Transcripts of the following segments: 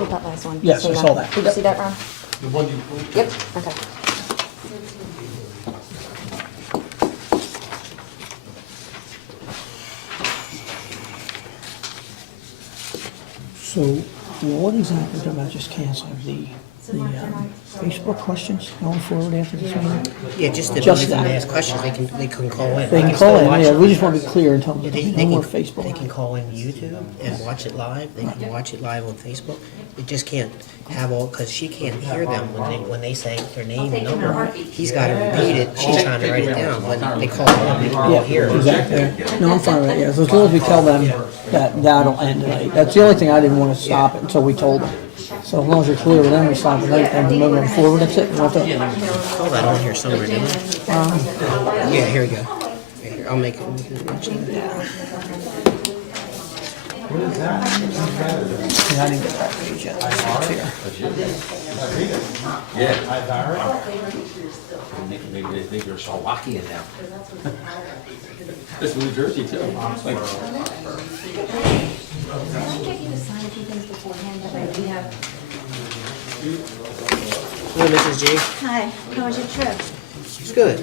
pulled that last one. Yes, So I you saw know. that. Did you see that, Ron? The one you pulled? Yep, okay. So what exactly about just canceling the Facebook questions going forward after this meeting? Yeah, just the Just ability for them to that. ask questions, they can call in. They can still call in, watch yeah, it. we just want to be clear and tell them They, no they more can, Facebook. they can call in YouTube and watch it live, they can watch it live on Facebook. It just can't have all, because she can't hear them when they say their name and number. He's got to repeat it, she's trying to write it down, when they call in, they can all Yeah, hear it. exactly. No, I'm fine with that, yeah, so as long as we tell them that that'll end tonight. That's the only thing I didn't want to stop it until we told them. So as long as you're clear with them, we stop tonight, and moving forward, that's it. We'll have to- Hold on, I don't hear somewhere, do I? Yeah, here we go. Right here, I'll make it. Yeah, I didn't get that page yet. It's here. Yeah. Maybe they think you're Slovakian now. It's New Jersey too. Can I get you to sign a few things beforehand that I do have? Hello, Mrs. G. Hi, how was your trip? It's good.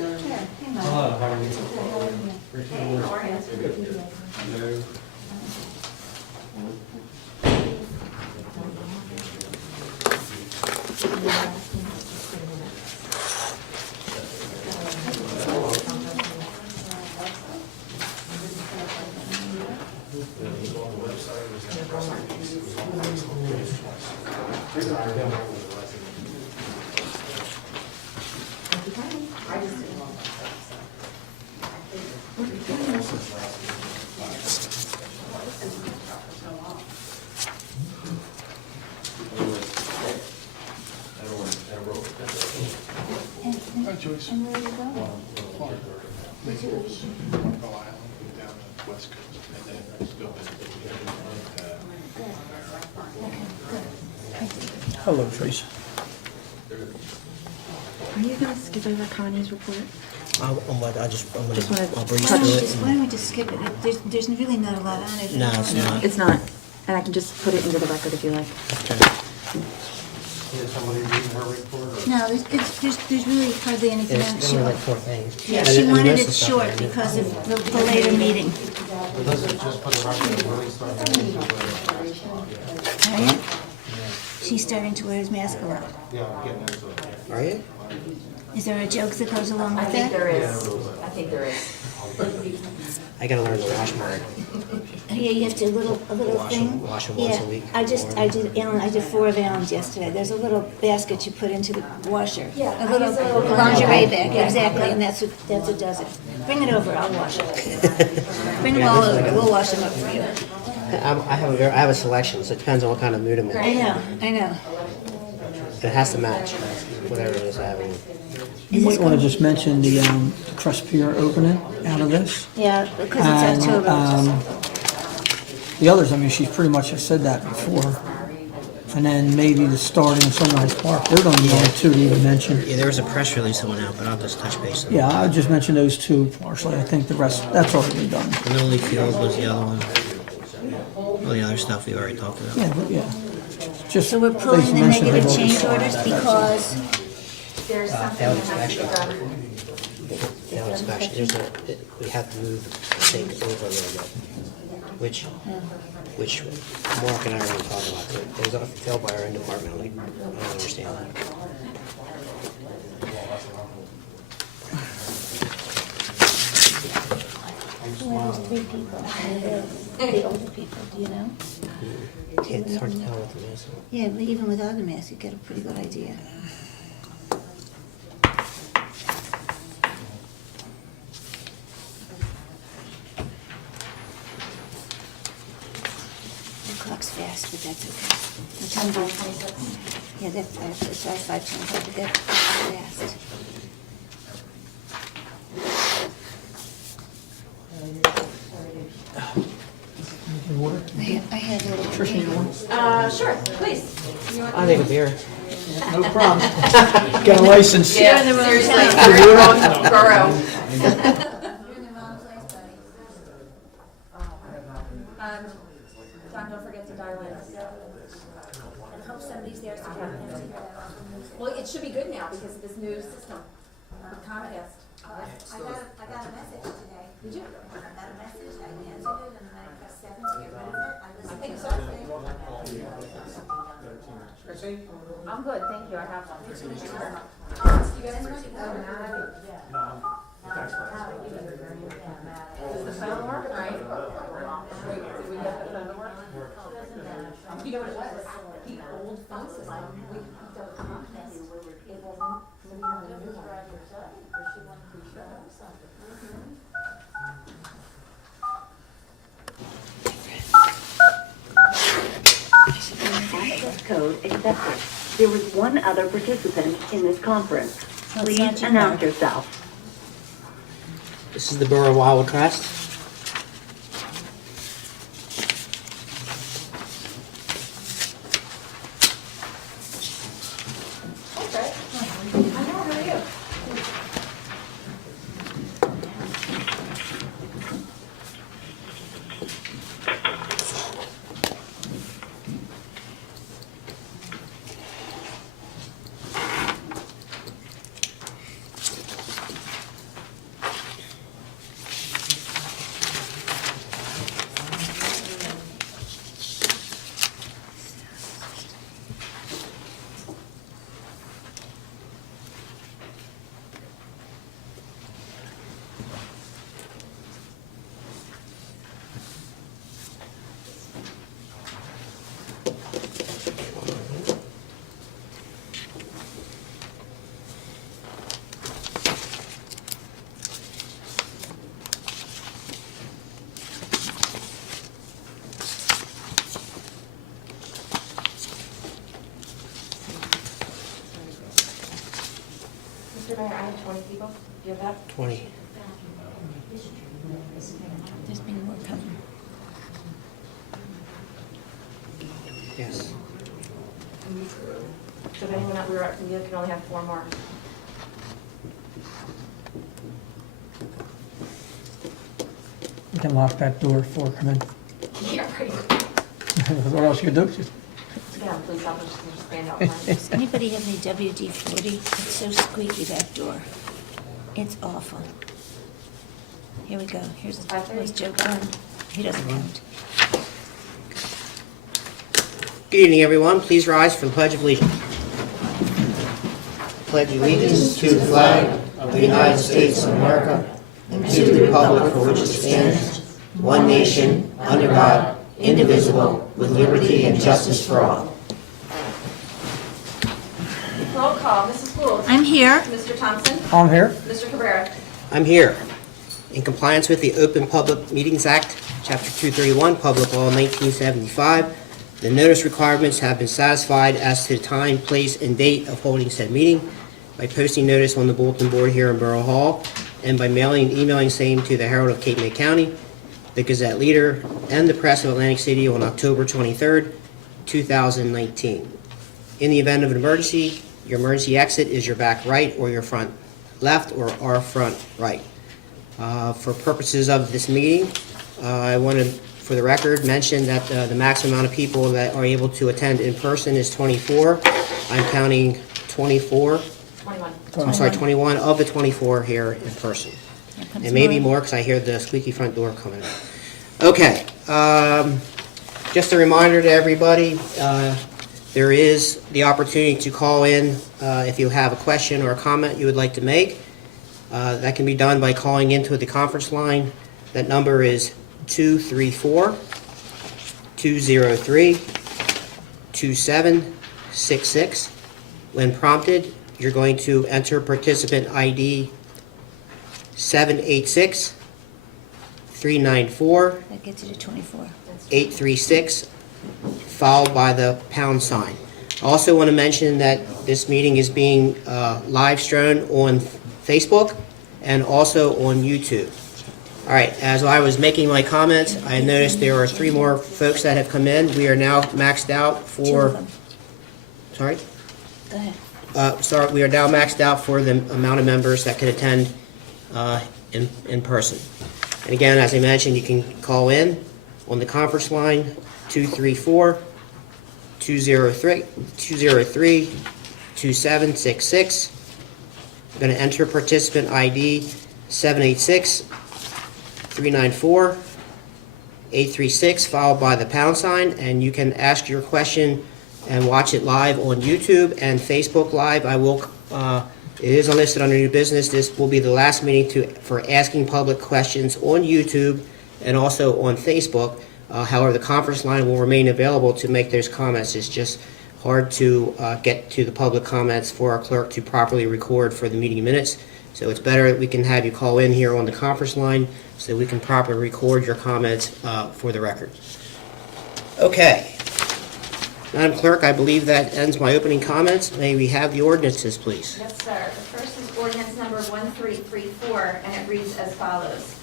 Hi, Joyce. And where are you going? Florida. Naples, Marco Island, down the west coast, and then go Hello, Tracy. Are you gonna skip over Connie's report? I'm gonna, wanna I'll breeze Why don't through we it. just, why don't we just skip it? There's really not a lot on it. No, it's not. It's not, and I can just put it into the record if you like. No, there's really hardly anything on it. It's only like 4 things. Yeah, And- she and wanted most of it the stuff short I knew. because of the later meeting. Are you? She's starting to wear his mask a lot. Are you? Is there a joke that goes along with that? I think there is. I gotta learn the wash mark. Yeah, you have to, a little Wash 'em- thing. wash 'em once Yeah, a week. I did 4 of Alan's yesterday. There's a little basket you put into the washer. Yeah, A little lingerie bag, exactly, and that's what does it. Bring it over, I'll wash it. Bring them all over, we'll wash them up for you. I have a selection, so it depends on what kind of mood I'm in. I know. It has to match whatever it is I have. You might want to just mention the Crest Pier opening out of this. Yeah, because And it's October. the others, I mean, she's pretty much has said that before. And then maybe the starting in Sunrise Park, they're going to be the only two to even mention. Yeah, there was a press release that went out, but I'll just touch base on it. Yeah, I would just mention those two partially. I think the rest, that's already been done. Lily Field was the other one. All the other stuff we already talked about. Yeah, but yeah. Just So we're pulling they the mentioned negative they've already change started. orders because, There's something Failed that has to be inspection. done. Failed inspection. We have to move things over a little bit, which Mark and I are going to talk about. It was failed by our end department. I don't understand that. who are those 3 people? The older people, do you know? Yeah, it's hard to tell what it is. Yeah, but even without a mask, you get a pretty good idea. The clock's fast, but that's okay. What time do you? Yeah, it's 5:25, but that's fast. I had a little. Sure, please. I think a beer. No problem. Get a license. You're in the wrong Seriously, town. you're in the wrong borough. John, don't forget to dial in. hope somebody's there so you don't have to. Well, it should be good now because of this new system with Comcast. I got a message today. Did you? I got a message, I answered it, and then I pressed 7 to get rid of it. I listened think to so. it. I'm good, thank you, I have one. You guys ready to go? Does the phone work, right? Wait, did we get the phone to work? You know what it was? The old phone system, we hooked up Comcast, it wasn't, so we had to move on. Access code accepted. There was one other participant in this conference. Oh, it's Please not you, announce Mark. yourself. This is the Borough of Wildwood Crest. Okay. I know, how are you? Mr. Mayor, I have 20 people. Do you have that? 20. There's been more coming. Yes. So if anyone not, you can only have 4 more. You can lock that door before come in. Yeah, right. What else you do? Just- Yeah, please, I'll just stand out front. Does anybody have any WD-40? It's so squeaky, that door. It's awful. Here we go. Here's Joe Gunn. He doesn't count. Good evening, everyone. Please rise for the Pledge of Allegiance. Pledge allegiance to the flag of the United States of America and to the republic for which it stands, one nation, under God, indivisible, with liberty and justice for all. Roll call, Mrs. Gould. I'm here. Mr. Thompson. I'm here. Mr. Cabrera. I'm here. In compliance with the Open Public Meetings Act, Chapter 231, Public Law 1975, the notice requirements have been satisfied as to the time, place, and date of holding said meeting by posting notice on the bulletin board here in Borough Hall and by mailing and emailing same to the Herald of Cape May County, the Gazette Leader, and the Press of Atlantic City on October 23rd, 2019. In the event of an emergency, your emergency exit is your back right or your front left or our front right. For purposes of this meeting, I want to, for the record, mention that the maximum amount of people that are able to attend in person is 24. I'm counting 24, 21. I'm sorry, 21 of the 24 here in person. Here comes It may be Maureen. more because I hear the squeaky front door coming out. Okay, just a reminder to everybody, there is the opportunity to call in if you have a question or a comment you would like to make. That can be done by calling into the conference line. That number is 234-203-2766. When prompted, you're going to enter participant ID 786-394-836, That gets you to 24. followed by the pound sign. I also want to mention that this meeting is being live streamed on Facebook and also on YouTube. All right, as I was making my comments, I noticed there are 3 more folks that have come in. We are now maxed out 2 of for, them. sorry? Go ahead. Sorry, we are now maxed out for the amount of members that can attend in person. And again, as I mentioned, you can call in on the conference line, 234-203-2766. 203-2766. I'm going to enter participant ID 786-394-836, followed by the pound sign, and you can ask your question and watch it live on YouTube and Facebook Live. It is listed under new business. This will be the last meeting for asking public questions on YouTube and also on Facebook. However, the conference line will remain available to make those comments. It's just hard to get to the public comments for our clerk to properly record for the meeting minutes. So it's better that we can have you call in here on the conference line so we can properly record your comments for the record. Okay. Madam Clerk, I believe that ends my opening comments. May we have the ordinances, please? Yes, sir. The first is ordinance number 1334, and it reads as follows.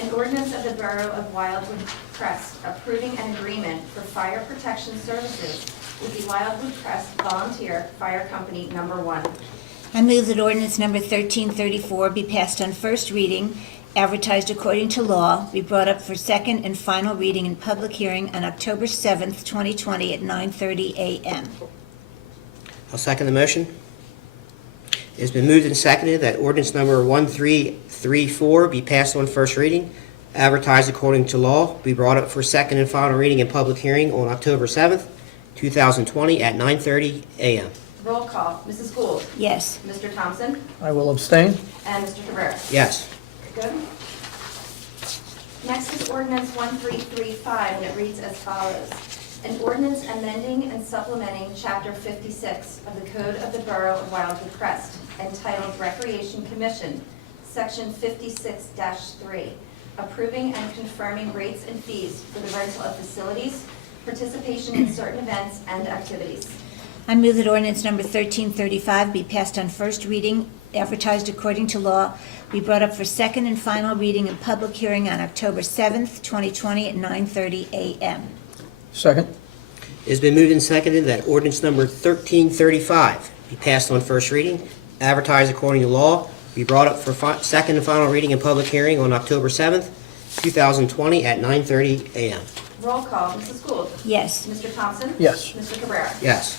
An ordinance of the Borough of Wildwood Crest approving an agreement for fire protection services with the Wildwood Crest Volunteer Fire Company Number 1. I move that ordinance number 1334 be passed on first reading, advertised according to law, be brought up for second and final reading and public hearing on October 7th, 2020 at 9:30 a.m. I'll second the motion. It has been moved and seconded that ordinance number 1334 be passed on first reading, advertised according to law, be brought up for second and final reading and public hearing on October 7th, 2020 at 9:30 a.m. Roll call. Mrs. Gould. Yes. Mr. Thompson. I will abstain. And Mr. Cabrera. Yes. Good. Next is ordinance 1335, and it reads as follows. An ordinance amending and supplementing Chapter 56 of the Code of the Borough of Wildwood Crest, entitled Recreation Commission, Section 56-3, approving and confirming rates and fees for the rental of facilities, participation in certain events and activities. I move that ordinance number 1335 be passed on first reading, advertised according to law, be brought up for second and final reading and public hearing on October 7th, 2020 at 9:30 a.m. Second. It has been moved and seconded that ordinance number 1335 be passed on first reading, advertised according to law, be brought up for second and final reading and public hearing on October 7th, 2020 at 9:30 a.m. Roll call. Mrs. Gould. Yes. Mr. Thompson. Yes. Mr. Cabrera. Yes.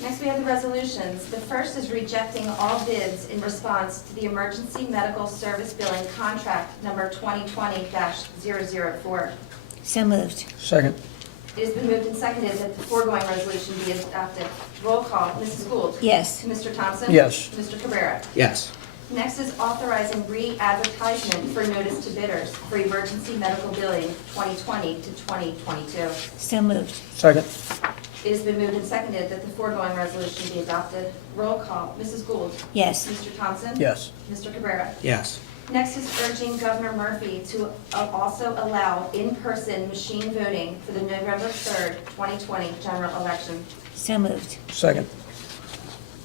Next, we have the resolutions. The first is rejecting all bids in response to the Emergency Medical Service Billing Contract Number 2020-004. So moved. Second. It has been moved and seconded that the foregoing resolution be adopted. Roll call. Mrs. Gould. Yes. Mr. Thompson. Yes. Mr. Cabrera. Yes. Next is authorizing re-advertisement for notice to bidders for emergency medical billing 2020 to 2022. So moved. Second. It has been moved and seconded that the foregoing resolution be adopted. Roll call. Mrs. Gould. Yes. Mr. Thompson. Yes. Mr. Cabrera. Yes. Next is urging Governor Murphy to also allow in-person machine voting for the November 3rd, 2020 general election. So moved. Second.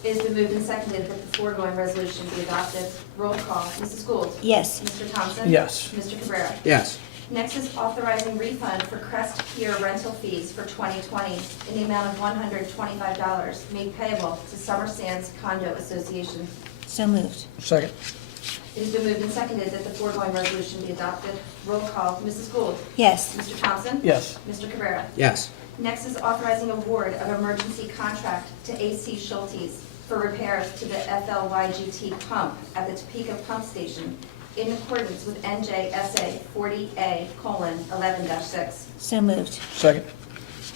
It has been moved and seconded that the foregoing resolution be adopted. Roll call. Mrs. Gould. Yes. Mr. Thompson. Yes. Mr. Cabrera. Yes. Next is authorizing refund for Crest Pier rental fees for 2020 in the amount of $125 made payable to Summer Sands Condo Association. So moved. Second. It has been moved and seconded that the foregoing resolution be adopted. Roll call. Mrs. Gould. Yes. Mr. Thompson. Yes. Mr. Cabrera. Yes. Next is authorizing award of emergency contract to AC Schultes for repairs to the FLYGT pump at the Topeka Pump Station in accordance with NJSA 40A:11-6. So moved. Second.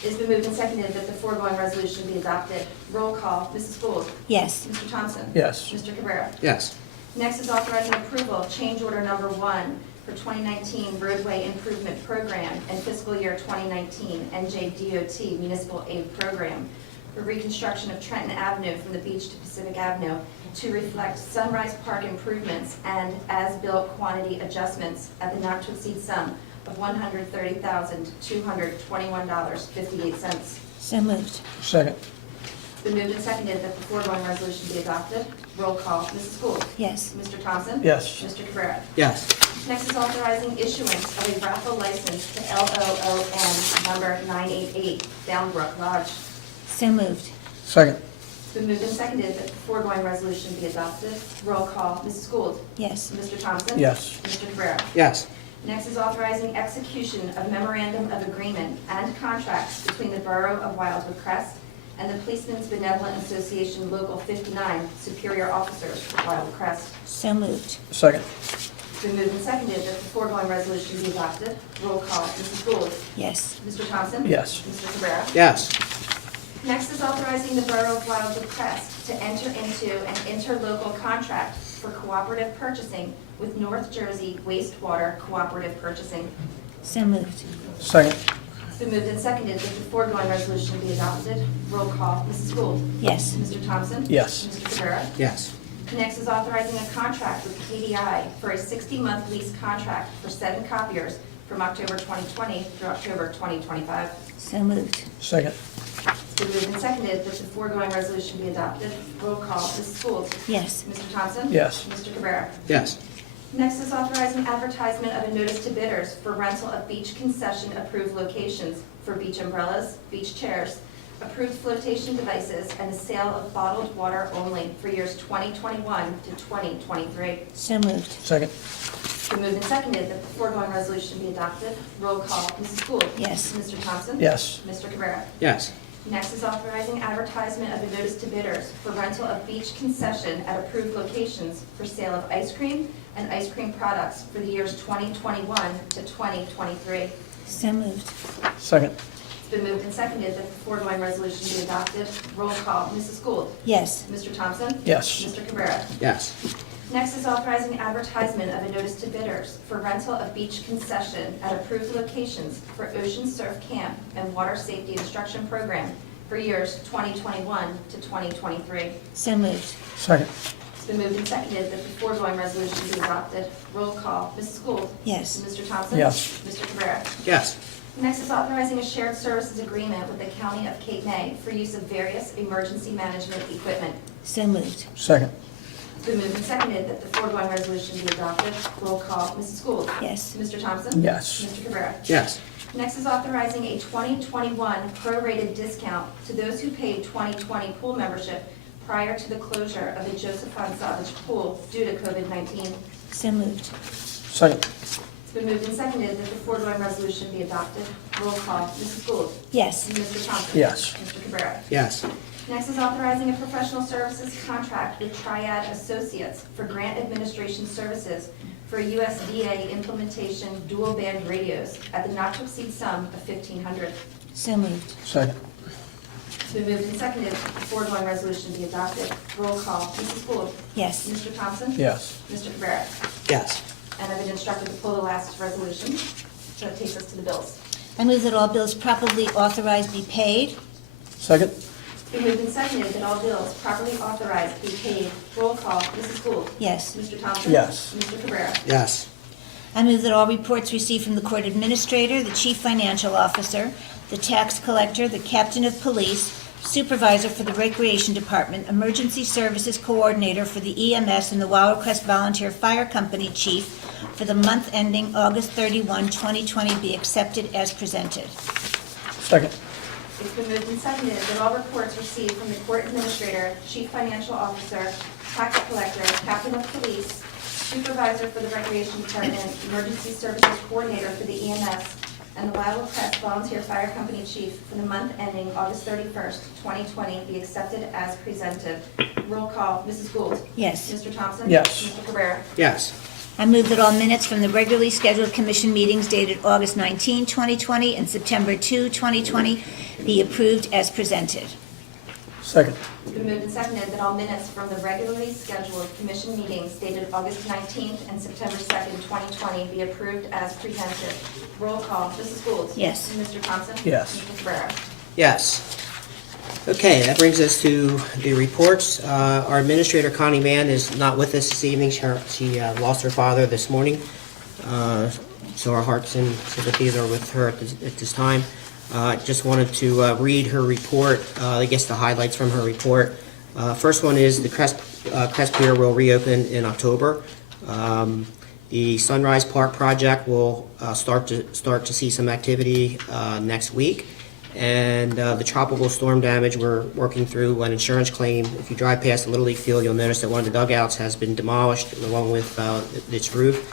It has been moved and seconded that the foregoing resolution be adopted. Roll call. Mrs. Gould. Yes. Mr. Thompson. Yes. Mr. Cabrera. Yes. Next is authorizing approval of change order number 1 for 2019 roadway improvement program and fiscal year 2019 NJDOT municipal aid program for reconstruction of Trenton Avenue from the beach to Pacific Avenue to reflect Sunrise Park improvements and as-built quantity adjustments at the not-to-exceed sum of $130,221.58. So moved. Second. It's been moved and seconded that the foregoing resolution be adopted. Roll call. Mrs. Gould. Yes. Mr. Thompson. Yes. Mr. Cabrera. Yes. Next is authorizing issuance of a raffle license to LOON number 988 Downbrook Lodge. So moved. Second. It's been moved and seconded that the foregoing resolution be adopted. Roll call. Mrs. Gould. Yes. Mr. Thompson. Yes. Mr. Cabrera. Yes. Next is authorizing execution of memorandum of agreement and contracts between the Borough of Wildwood Crest and the Policemen's Benevolent Association Local 59 Superior Officers of Wildwood Crest. So moved. Second. It's been moved and seconded that the foregoing resolution be adopted. Roll call, Mrs. Gould. Yes. Mr. Thompson? Yes. Mr. Cabrera? Yes. Next is authorizing the Borough of Wildwood Crest to enter into an interlocal contract for cooperative purchasing with North Jersey Wastewater Cooperative Purchasing. So moved. Second. It's been moved and seconded that the foregoing resolution be adopted. Roll call, Mrs. Gould. Yes. Mr. Thompson? Yes. Mr. Cabrera? Yes. Next is authorizing a contract with KDI for a 60-month lease contract for 7 copiers from October 2020 through October 2025. So moved. Second. It's been moved and seconded that the foregoing resolution be adopted. Roll call, Mrs. Gould. Yes. Mr. Thompson? Yes. Mr. Cabrera? Yes. Next is authorizing advertisement of a notice to bidders for rental of beach concession approved locations for beach umbrellas, beach chairs, approved flotation devices, and the sale of bottled water only for years 2021 to 2023. So moved. Second. It's been moved and seconded that the foregoing resolution be adopted. Roll call, Mrs. Gould. Yes. Mr. Thompson? Yes. Mr. Cabrera? Yes. Next is authorizing advertisement of a notice to bidders for rental of beach concession at approved locations for sale of ice cream and ice cream products for the years 2021 to 2023. So moved. Second. It's been moved and seconded that the foregoing resolution be adopted. Roll call, Mrs. Gould. Yes. Mr. Thompson? Yes. Mr. Cabrera? Yes. Next is authorizing advertisement of a notice to bidders for rental of beach concession at approved locations for Ocean Surf Camp and Water Safety Instruction Program for years 2021 to 2023. So moved. Second. It's been moved and seconded that the foregoing resolution be adopted. Roll call, Mrs. Gould. Yes. Mr. Thompson? Yes. Mr. Cabrera? Yes. Next is authorizing a shared services agreement with the County of Cape May for use of various emergency management equipment. So moved. Second. It's been moved and seconded that the foregoing resolution be adopted. Roll call, Mrs. Gould. Yes. Mr. Thompson? Yes. Mr. Cabrera? Yes. Next is authorizing a 2021 prorated discount to those who paid 2020 pool membership prior to the closure of the Joseph Von Savage Pool due to COVID-19. So moved. Second. It's been moved and seconded that the foregoing resolution be adopted. Roll call, Mrs. Gould. Yes. Mr. Thompson? Yes. Mr. Cabrera? Yes. Next is authorizing a professional services contract with Triad Associates for grant administration services for USDA implementation dual band radios at the not to exceed sum of $1,500. So moved. Second. It's been moved and seconded that the foregoing resolution be adopted. Roll call, Mrs. Gould. Yes. Mr. Thompson? Yes. Mr. Cabrera? Yes. And I've been instructed to pull the last resolution. So it takes us to the bills. I move that all bills properly authorized be paid. Second. It's been moved and seconded that all bills properly authorized be paid. Roll call, Mrs. Gould. Yes. Mr. Thompson? Yes. Mr. Cabrera? Yes. I move that all reports received from the court administrator, the chief financial officer, the tax collector, the captain of police, supervisor for the recreation department, emergency services coordinator for the EMS and the Wildwood Crest Volunteer Fire Company chief for the month ending August 31, 2020 be accepted as presented. Second. It's been moved and seconded that all reports received from the court administrator, chief financial officer, tax collector, captain of police, supervisor for the recreation department, emergency services coordinator for the EMS, and the Wildwood Crest Volunteer Fire Company chief for the month ending August 31st, 2020 be accepted as presented. Roll call, Mrs. Gould. Yes. Mr. Thompson? Yes. Mr. Cabrera? Yes. I move that all minutes from the regularly scheduled commission meetings dated August 19, 2020 and September 2, 2020 be approved as presented. Second. It's been moved and seconded that all minutes from the regularly scheduled commission meetings dated August 19th and September 2nd, 2020 be approved as presented. Roll call, Mrs. Gould. Yes. Mr. Thompson? Yes. Mr. Cabrera? Yes. Okay, that brings us to the reports. Our administrator, Connie Mann, is not with us this evening. She lost her father this morning. So our hearts and sympathies are with her at this time. Just wanted to read her report, I guess the highlights from her report. First one is the Crest Pier will reopen in October. The Sunrise Park project will start to see some activity next week. And the tropical storm damage, we're working through an insurance claim. If you drive past the Little League field, you'll notice that one of the dugouts has been demolished along with its roof.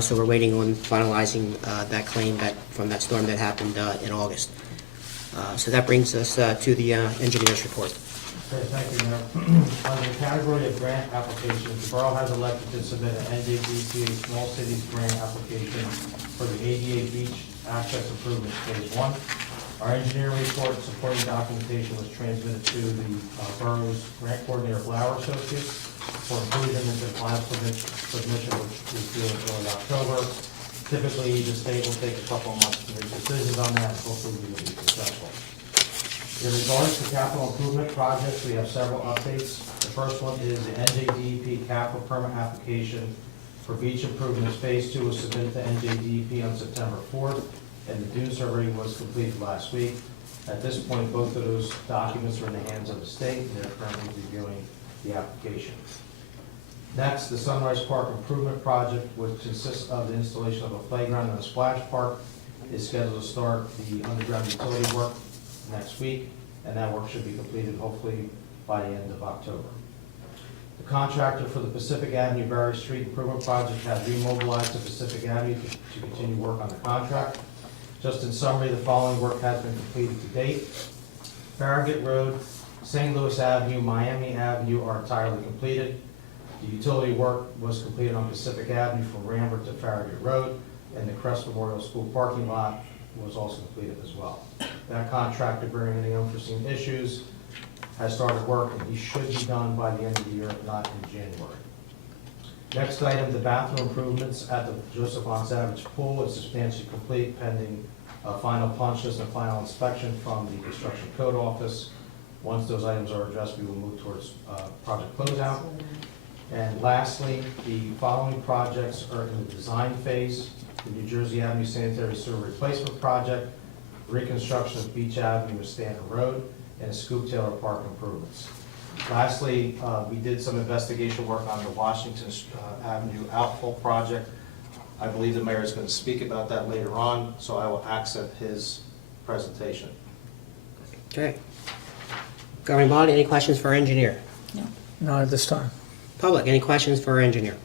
So we're waiting on finalizing that claim from that storm that happened in August. So that brings us to the engineer's report. Okay, thank you, Mayor. Under the category of grant applications, the borough has elected to submit an NJDC Small Cities Grant application for the ADA Beach Access Improvements Phase 1. Our engineering report and supporting documentation was transmitted to the borough's grant coordinator, Lauer Associates, for inclusion into the final submission, which is due in early October. Typically, the state will take a couple of months to make decisions on that, and hopefully we will be successful. In regards to capital improvement projects, we have several updates. The first one is the NJDEP capital permit application for beach improvements. Phase 2 was submitted to NJDEP on September 4th, and the dune survey was completed last week. At this point, both of those documents are in the hands of the state, and they're currently reviewing the application. Next, the Sunrise Park Improvement Project, which consists of the installation of a playground and a splash park, is scheduled to start the underground utility work next week, and that work should be completed hopefully by the end of October. The contractor for the Pacific Avenue Barry Street Improvement Project has remobilized to Pacific Avenue to continue work on the contract. Just in summary, the following work has been completed to date. Farragut Road, St. Louis Avenue, Miami Avenue are entirely completed. The utility work was completed on Pacific Avenue from Rambert to Farragut Road, and the Crest Memorial School parking lot was also completed as well. That contractor, bearing any unforeseen issues, has started work, and he should be done by the end of the year, if not in January. Next item, the bathroom improvements at the Joseph Von Savage Pool is substantially complete, pending final punch list and final inspection from the Construction Code Office. Once those items are addressed, we will move towards project closeout. And lastly, the following projects are in the design phase: the New Jersey Avenue Sanitary Sewer Replacement Project, reconstruction of Beach Avenue with Stanton Road, and Scoop Taylor Park improvements. Lastly, we did some investigation work on the Washington Avenue outfall project. I believe the mayor is going to speak about that later on, so I will accent his presentation. Okay. Governing body, any questions for our engineer? Not at this time. Public, any questions for our engineer?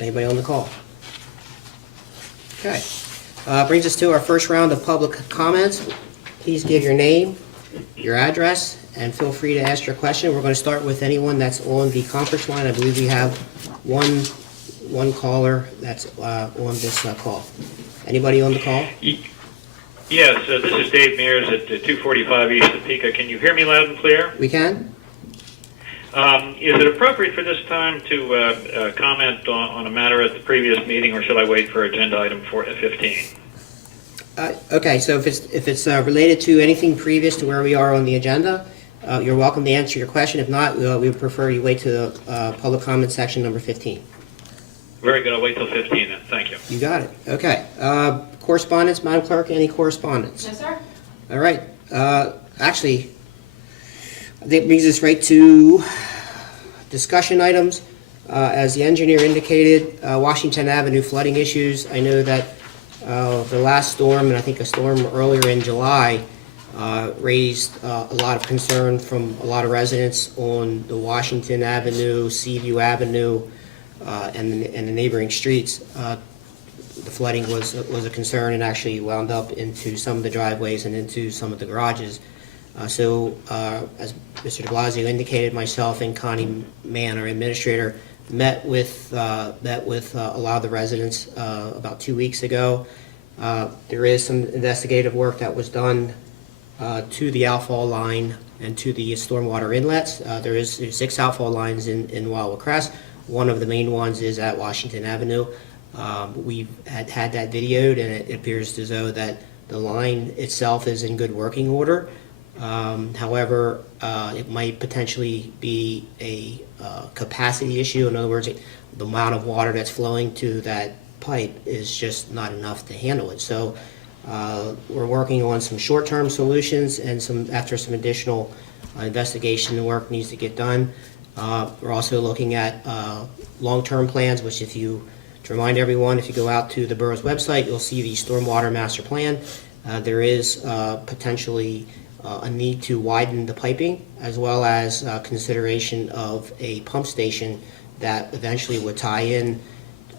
Anybody on the call? Okay. Brings us to our first round of public comments. Please give your name, your address, and feel free to ask your question. We're going to start with anyone that's on the conference line. I believe we have one caller that's on this call. Anybody on the call? Yes, this is Dave Mears at 245 East Topeka. Can you hear me loud and clear? We can. Is it appropriate for this time to comment on a matter at the previous meeting, or should I wait for agenda item 15? Okay, so if it's related to anything previous to where we are on the agenda, you're welcome to answer your question. If not, we would prefer you wait to the public comment section number 15. Very good. I'll wait till 15 then. Thank you. You got it. Okay. Correspondence, Madam Clerk, any correspondence? No, sir? All right. Actually, that brings us right to discussion items. As the engineer indicated, Washington Avenue flooding issues. I know that the last storm, and I think a storm earlier in July, raised a lot of concern from a lot of residents on the Washington Avenue, Seaview Avenue, and the neighboring streets. The flooding was a concern and actually wound up into some of the driveways and into some of the garages. So as Mr. de Blasio indicated, myself and Connie Mann, our administrator, met with a lot of the residents about 2 weeks ago. There is some investigative work that was done to the outfall line and to the stormwater inlets. There's 6 outfall lines in Wildwood Crest. One of the main ones is at Washington Avenue. We've had that videoed, and it appears as though that the line itself is in good working order. However, it might potentially be a capacity issue. In other words, the amount of water that's flowing to that pipe is just not enough to handle it. So we're working on some short-term solutions, and after some additional investigation work needs to get done. We're also looking at long-term plans, which if you To remind everyone, if you go out to the borough's website, you'll see the stormwater master plan. There is potentially a need to widen the piping, as well as consideration of a pump station that eventually would tie in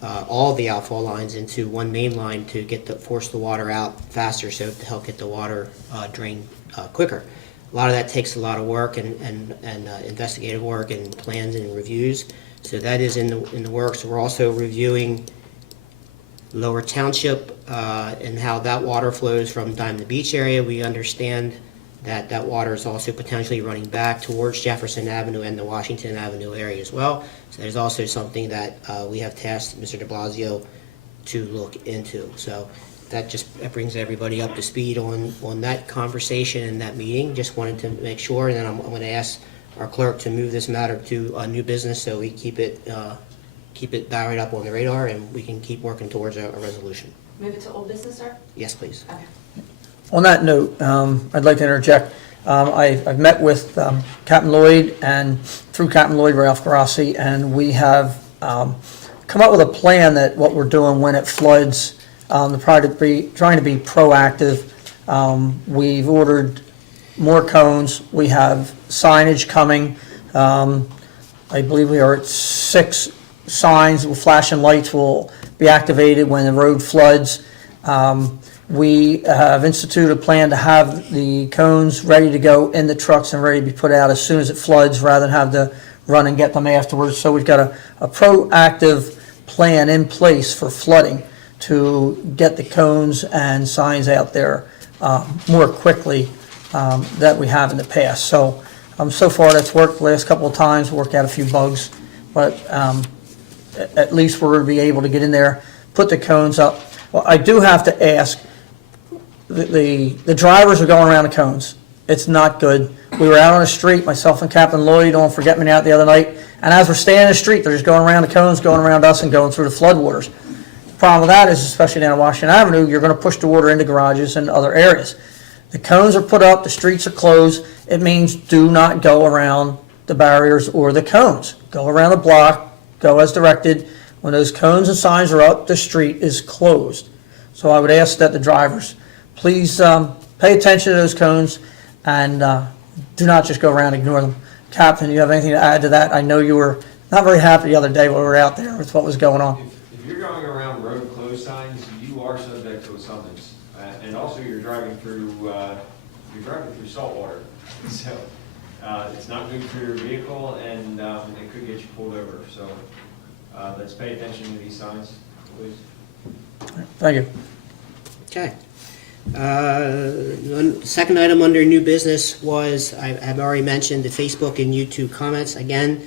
all of the outfall lines into one main line to force the water out faster, so to help get the water drained quicker. A lot of that takes a lot of work and investigative work and plans and reviews. So that is in the works. We're also reviewing Lower Township and how that water flows from Diamond Beach area. We understand that water is also potentially running back towards Jefferson Avenue and the Washington Avenue area as well. So there's also something that we have tasked Mr. de Blasio to look into. So that brings everybody up to speed on that conversation and that meeting. Just wanted to make sure, and then I'm going to ask our clerk to move this matter to a new business so we keep it buried up on the radar and we can keep working towards a resolution. Move it to old business, sir? Yes, please. Okay. On that note, I'd like to interject. I've met with Captain Lloyd and through Captain Lloyd, Ralph Grassi, and we have come up with a plan that what we're doing when it floods, trying to be proactive. We've ordered more cones. We have signage coming. I believe we are at 6 signs with flashing lights will be activated when the road floods. We have instituted a plan to have the cones ready to go in the trucks and ready to be put out as soon as it floods, rather than have to run and get them afterwards. So we've got a proactive plan in place for flooding to get the cones and signs out there more quickly than we have in the past. So so far that's worked the last couple of times, worked out a few bugs, but at least we're going to be able to get in there, put the cones up. Well, I do have to ask, the drivers are going around the cones. It's not good. We were out on the street, myself and Captain Lloyd on Forget Me Not the other night, and as we're staying in the street, they're just going around the cones, going around us and going through the floodwaters. The problem with that is, especially down Washington Avenue, you're going to push the water into garages and other areas. The cones are put up, the streets are closed. It means do not go around the barriers or the cones. Go around the block, go as directed. When those cones and signs are up, the street is closed. So I would ask that the drivers please pay attention to those cones and do not just go around and ignore them. Captain, you have anything to add to that? I know you were not very happy the other day when we were out there with what was going on. If you're going around road closed signs, you are subject to a summons. And also you're driving through salt water. So it's not good for your vehicle, and it could get you pulled over. So let's pay attention to these signs, please. Thank you. Okay. Second item under new business was, I've already mentioned the Facebook and YouTube comments. Again,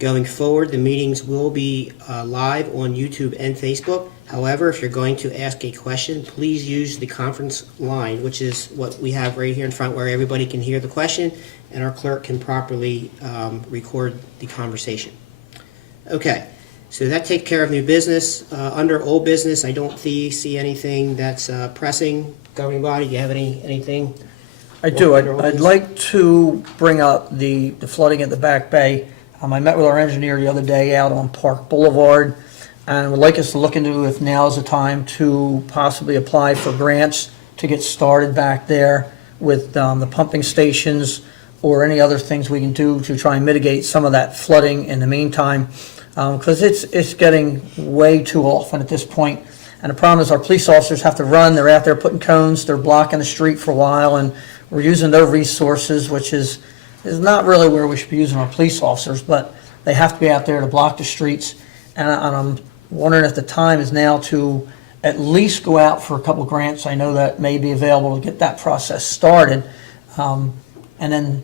going forward, the meetings will be live on YouTube and Facebook. However, if you're going to ask a question, please use the conference line, which is what we have right here in front, where everybody can hear the question and our clerk can properly record the conversation. Okay. So that takes care of new business. Under old business, I don't see anything that's pressing. Governing body, do you have anything? I do. I'd like to bring up the flooding at the Back Bay. I met with our engineer the other day out on Park Boulevard, and would like us to look into if now is the time to possibly apply for grants to get started back there with the pumping stations or any other things we can do to try and mitigate some of that flooding in the meantime. Because it's getting way too often at this point. And the problem is our police officers have to run. They're out there putting cones. They're blocking the street for a while, and we're using their resources, which is not really where we should be using our police officers, but they have to be out there to block the streets. And I'm wondering if the time is now to at least go out for a couple grants. I know that may be available to get that process started. And then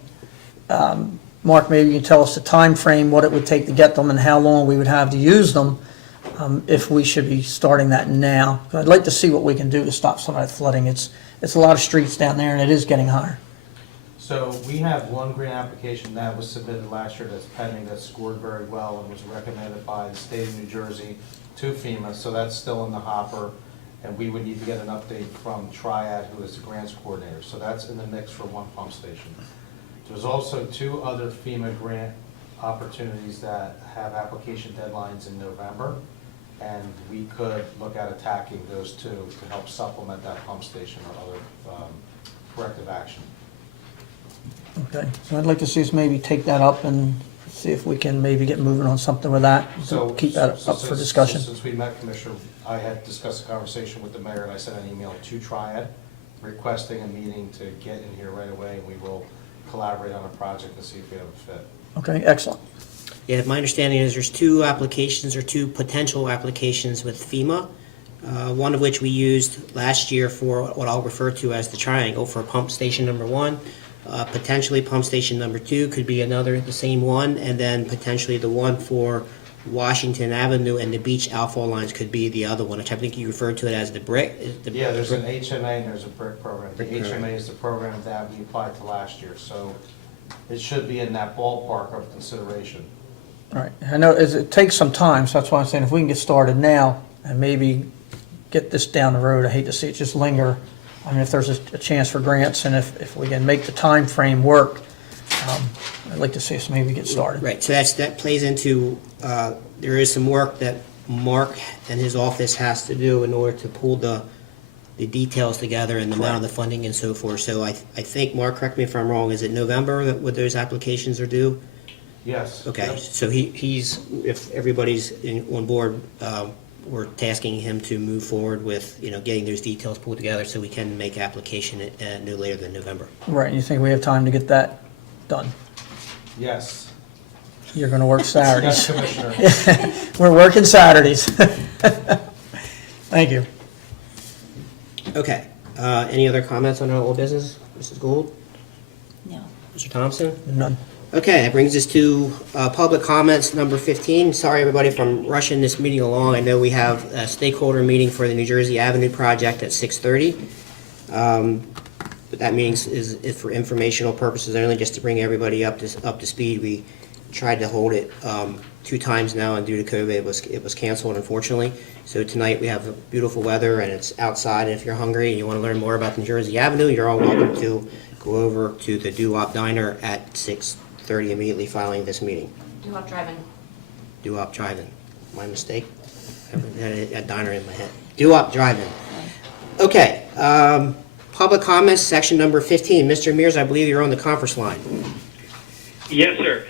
Mark, maybe you can tell us the time frame, what it would take to get them, and how long we would have to use them, if we should be starting that now. I'd like to see what we can do to stop some of that flooding. It's a lot of streets down there, and it is getting higher. So we have one grant application that was submitted last year that's pending, that scored very well and was recommended by the state of New Jersey to FEMA, so that's still in the hopper, and we would need to get an update from Triad, who is the grants coordinator. So that's in the mix for one pump station. There's also 2 other FEMA grant opportunities that have application deadlines in November. and we could look at attacking those two to help supplement that pump station or other corrective action. Okay, so I'd like to see us maybe take that up and see if we can maybe get moving on something with that. So Keep that up for discussion. Since we met, Commissioner, I had discussed a conversation with the mayor, and I sent an email to Triad requesting a meeting to get in here right away, and we will collaborate on a project and see if we have a fit. Okay, excellent. Yeah, my understanding is there's two applications or two potential applications with FEMA, one of which we used last year for what I'll refer to as the triangle for pump station number one. Potentially pump station number two could be the same one, and then potentially the one for Washington Avenue and the beach outfall lines could be the other one, which I think you referred to it as the brick. Yeah, there's an HMA and there's a BRIC program. The BRIC program. HMA is the program that we applied to last year, so it should be in that ballpark of consideration. All right, I know it takes some time, so that's why I'm saying if we can get started now and maybe get this down the road, I hate to see it just linger. I mean, if there's a chance for grants and if we can make the time frame work, I'd like to see us maybe get started. Right, so that plays into, there is some work that Mark and his office has to do in order to pull the details together and the amount of the funding and so forth. So I think, Mark, correct me if I'm wrong, is it November that what those applications are due? Yes. Okay, Yep. so he's, if everybody's on board, we're tasking him to move forward with, getting those details pulled together so we can make application no later than November. Right, and you think we have time to get that done? Yes. You're gonna work Saturdays. Yes, Commissioner. We're working Saturdays. Thank you. Okay, any other comments on our old business, Mrs. Gould, No. Mr. Thompson? None. Okay, that brings us to public comments, number 15. Sorry, everybody, if I'm rushing this meeting along. I know we have a stakeholder meeting for the New Jersey Avenue project at 6:30. But that meeting is for informational purposes only, just to bring everybody up to speed. We tried to hold it 2 times now, and due to COVID, it was canceled, unfortunately. So tonight, we have beautiful weather, and it's outside, and if you're hungry and you want to learn more about New Jersey Avenue, you're all welcome to go over to the Doo-Wop Diner at 6:30 immediately following this meeting. Do-Wop Drive-In. Doo-Wop Drive-In. My mistake? I had a diner in my head. Doo-Wop Drive-In. Okay, public comments, section number 15. Mr. Mears, I believe you're on the conference line. Yes, sir.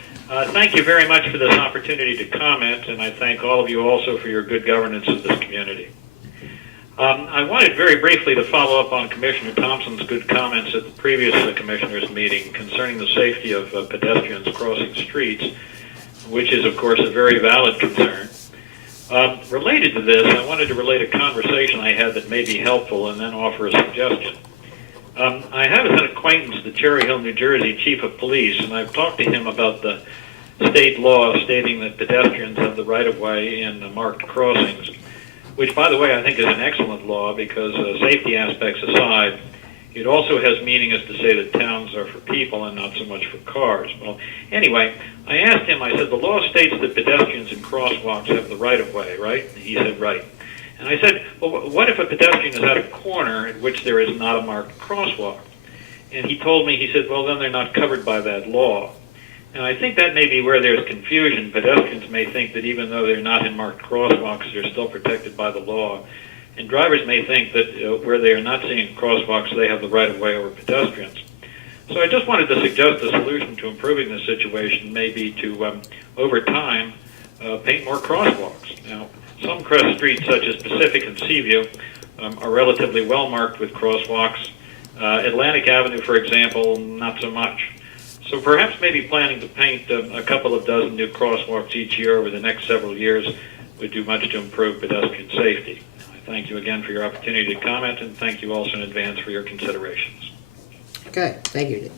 Thank you very much for this opportunity to comment, and I thank all of you also for your good governance of this community. I wanted very briefly to follow up on Commissioner Thompson's good comments at the previous commissioners' meeting concerning the safety of pedestrians crossing streets, which is, of course, a very valid concern. Related to this, I wanted to relate a conversation I had that may be helpful and then offer a suggestion. I have an acquaintance, the Cherry Hill, New Jersey Chief of Police, and I've talked to him about the state law stating that pedestrians have the right-of-way in marked crossings, which, by the way, I think is an excellent law because safety aspects aside, it also has meaning as to say that towns are for people and not so much for cars. Well, anyway, I asked him, I said, the law states that pedestrians in crosswalks have the right-of-way, right? And he said, right. And I said, well, what if a pedestrian is at a corner at which there is not a marked crosswalk? And he told me, he said, well, then they're not covered by that law. And I think that may be where there's confusion. Pedestrians may think that even though they're not in marked crosswalks, they're still protected by the law. And drivers may think that where they are not seeing crosswalks, they have the right-of-way over pedestrians. So I just wanted to suggest a solution to improving this situation may be to, over time, paint more crosswalks. Now, some crest streets, such as Pacific and Seaview, are relatively well marked with crosswalks. Atlantic Avenue, for example, not so much. So perhaps maybe planning to paint a couple of dozen new crosswalks each year over the next several years would do much to improve pedestrian safety. I thank you again for your opportunity to comment, and thank you also in advance for your considerations. Okay, thank you.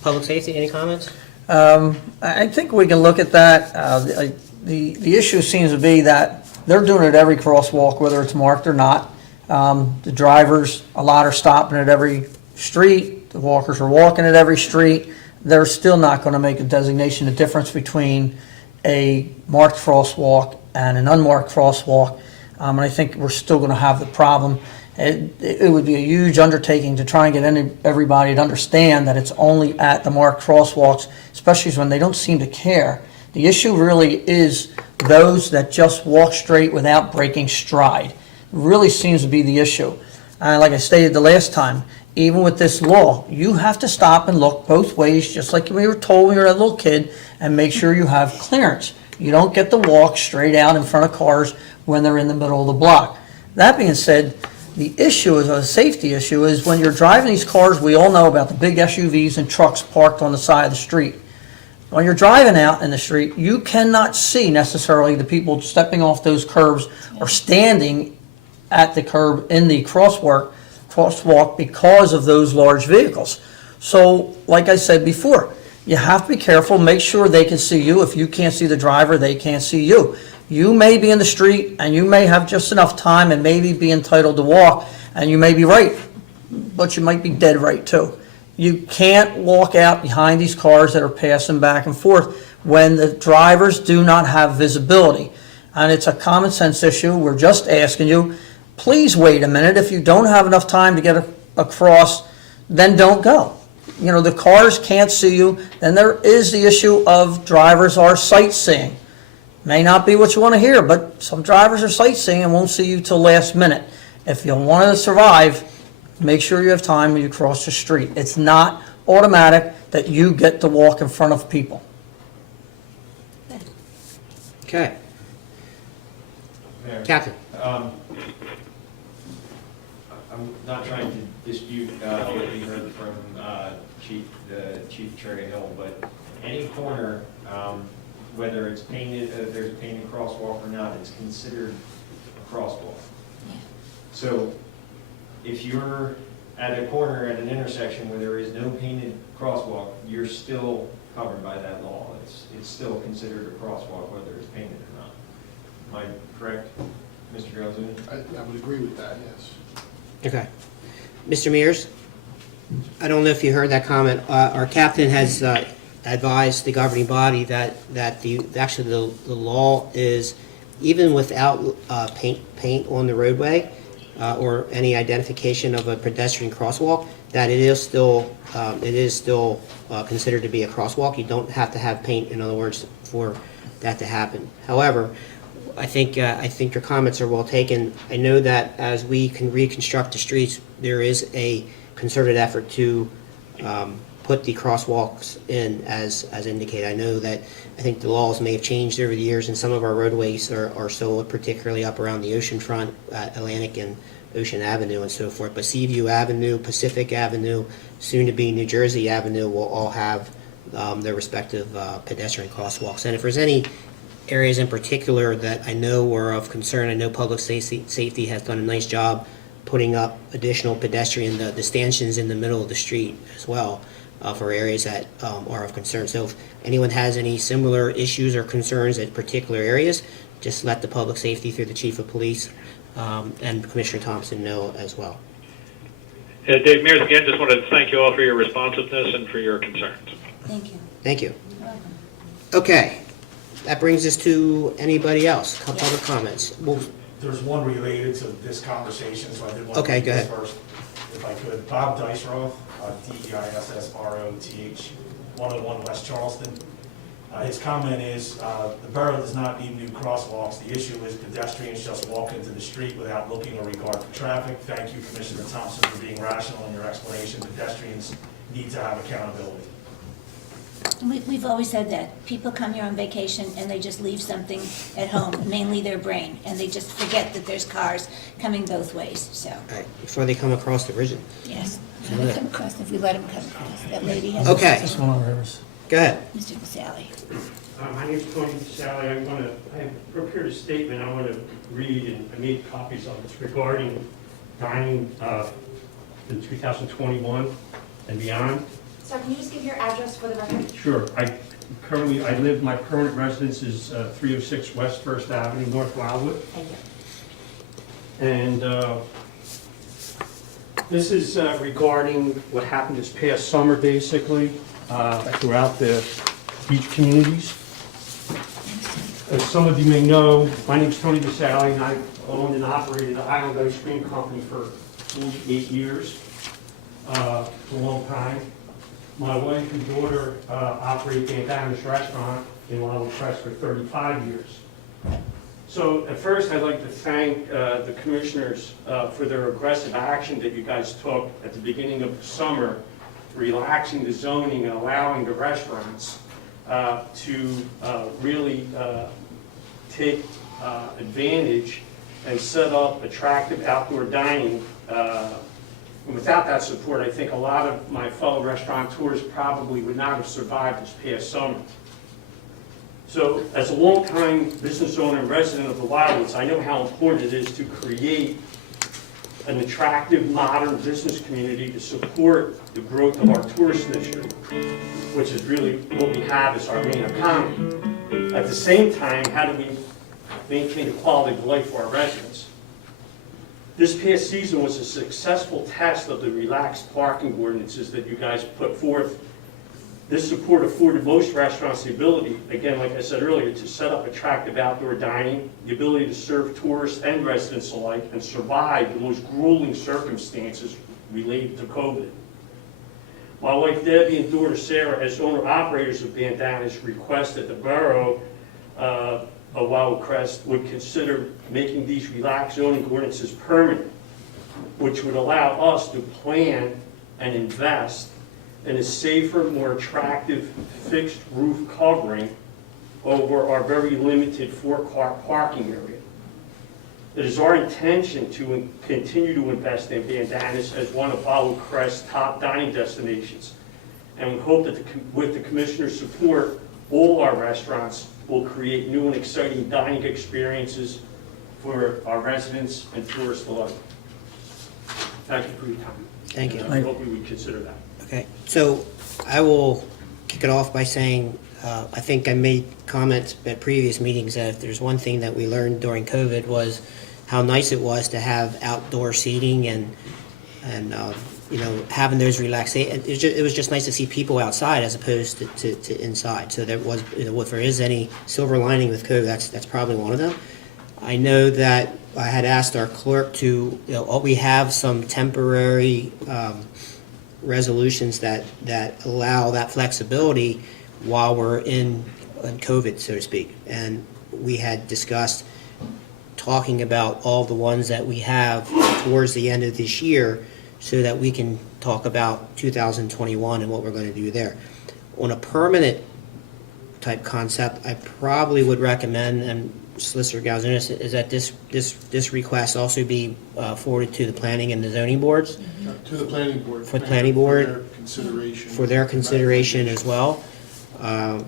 Public safety, any comments? I think we can look at that. The issue seems to be that they're doing it at every crosswalk, whether it's marked or not. The drivers, a lot are stopping at every street. The walkers are walking at every street. They're still not going to make a designation, a difference between a marked crosswalk and an unmarked crosswalk. And I think we're still going to have the problem. It would be a huge undertaking to try and get everybody to understand that it's only at the marked crosswalks, especially when they don't seem to care. The issue really is those that just walk straight without breaking stride. Really seems to be the issue. And like I stated the last time, even with this law, you have to stop and look both ways, just like we were told when we were a little kid, and make sure you have clearance. You don't get to walk straight out in front of cars when they're in the middle of the block. That being said, the issue is a safety issue is when you're driving these cars, we all know about the big SUVs and trucks parked on the side of the street. When you're driving out in the street, you cannot see necessarily the people stepping off those curbs or standing at the curb in the crosswalk because of those large vehicles. So, like I said before, you have to be careful, make sure they can see you. If you can't see the driver, they can't see you. You may be in the street and you may have just enough time and maybe be entitled to walk, and you may be right, but you might be dead right too. You can't walk out behind these cars that are passing back and forth when the drivers do not have visibility. And it's a common sense issue. We're just asking you, please wait a minute. If you don't have enough time to get across, then don't go. You know, the cars can't see you. Then there is the issue of drivers are sightseeing. May not be what you want to hear, but some drivers are sightseeing and won't see you till last minute. If you want to survive, make sure you have time when you cross the street. It's not automatic that you get to walk in front of people. Okay. Mayor, Captain? I'm not trying to dispute what we heard from Chief Cherry Hill, but any corner, whether it's painted, there's a painted crosswalk or not, it's considered a crosswalk. So if you're at a corner at an intersection where there is no painted crosswalk, you're still covered by that law. It's still considered a crosswalk whether it's painted or not. Am I correct, Mr. Galzuni? I would agree with that, yes. Okay. Mr. Mears, I don't know if you heard that comment. Our captain has advised the governing body that the law is, even without paint on the roadway or any identification of a pedestrian crosswalk, that it is still considered to be a crosswalk. You don't have to have paint, in other words, for that to happen. However, I think your comments are well taken. I know that as we can reconstruct the streets, there is a concerted effort to put the crosswalks in as indicated. I know that I think the laws may have changed over the years, and some of our roadways are still particularly up around the ocean front, Atlantic and Ocean Avenue and so forth. But Seaview Avenue, Pacific Avenue, soon to be New Jersey Avenue will all have their respective pedestrian crosswalks. And if there's any areas in particular that I know are of concern, I know Public Safety has done a nice job putting up additional pedestrian, the stanchions in the middle of the street as well, for areas that are of concern. So if anyone has any similar issues or concerns at particular areas, just let the Public Safety through the Chief of Police and Commissioner Thompson know as well. Dave Mears, again, just wanted to thank you all for your responsiveness and for your concerns. Thank you. Thank you. Okay, that brings us to anybody else, public comments. Well, There's one related to this conversation, so I did want to Okay, read go this ahead. first, if I could. Bob Dysroth, Dissroth, 101 West Charleston. His comment is, the borough does not need new crosswalks. The issue is pedestrians just walk into the street without looking or regard for traffic. Thank you, Commissioner Thompson, for being rational in your explanation. Pedestrians need to have accountability. We've always said that. People come here on vacation and they just leave something at home, mainly their brain, and they just forget that there's cars coming both ways, so, all right, before they come across the bridge. yes. If we come across, if we let them come across, that lady has. Okay. This one over here is. Go ahead. Mr. Vasali. My name's Tony Sally. I have prepared a statement I want to read, and I made copies of it. It's regarding dining in 2021 and beyond. So can you just give your address for the record? Sure. My permanent residence is 306 West First Avenue, North Wildwood. Thank you. And this is regarding what happened this past summer, basically, throughout the beach communities. As some of you may know, my name's Tony Vasali, and I owned and operated the Island Ice Cream Company for 48 years, a long time. My wife and daughter operate the Antagonist Restaurant in Wildwood Crest for 35 years. So at first, I'd like to thank the commissioners for their aggressive action that you guys took at the beginning of the summer, relaxing the zoning and allowing the restaurants to really take advantage and set up attractive outdoor dining. And without that support, I think a lot of my fellow restaurateurs probably would not have survived this past summer. So as a longtime business owner and resident of the Wildwoods, I know how important it is to create an attractive, modern business community to support the growth of our tourist industry, which is really what we have as our main economy. At the same time, how do we maintain the quality of life for our residents? This past season was a successful test of the relaxed parking ordinances that you guys put forth. This support afforded most restaurants the ability, again, like I said earlier, to set up attractive outdoor dining, the ability to serve tourists and residents alike, and survive the most grueling circumstances related to COVID. My wife Debbie and daughter Sarah, as owner-operators of Bandanas, requested the borough of Wildwood Crest would consider making these relaxed zoning ordinances permanent, which would allow us to plan and invest in a safer, more attractive fixed roof covering over our very limited four-car parking area. It is our intention to continue to invest in Bandanas as one of Wildwood Crest's top dining destinations. And we hope that with the Commissioner's support, all our restaurants will create new and exciting dining experiences for our residents and tourists alike. Thank you for your time. Thank you. I hope you would consider that. Okay, so I will kick it off by saying, I think I made comments at previous meetings that if there's one thing that we learned during COVID was how nice it was to have outdoor seating and you know, having those relaxation. It was just nice to see people outside as opposed to inside. So there was, you know, if there is any silver lining with COVID, that's probably one of them. I know that I had asked our clerk to, you know, we have some temporary resolutions that allow that flexibility while we're in COVID, so to speak. And we had discussed talking about all the ones that we have towards the end of this year so that we can talk about 2021 and what we're going to do there. On a permanent type concept, I probably would recommend, and Solicitor Galzinis, is that this request also be forwarded to the planning and the zoning boards? To the planning board. For the planning board? For their consideration. For their consideration as well. I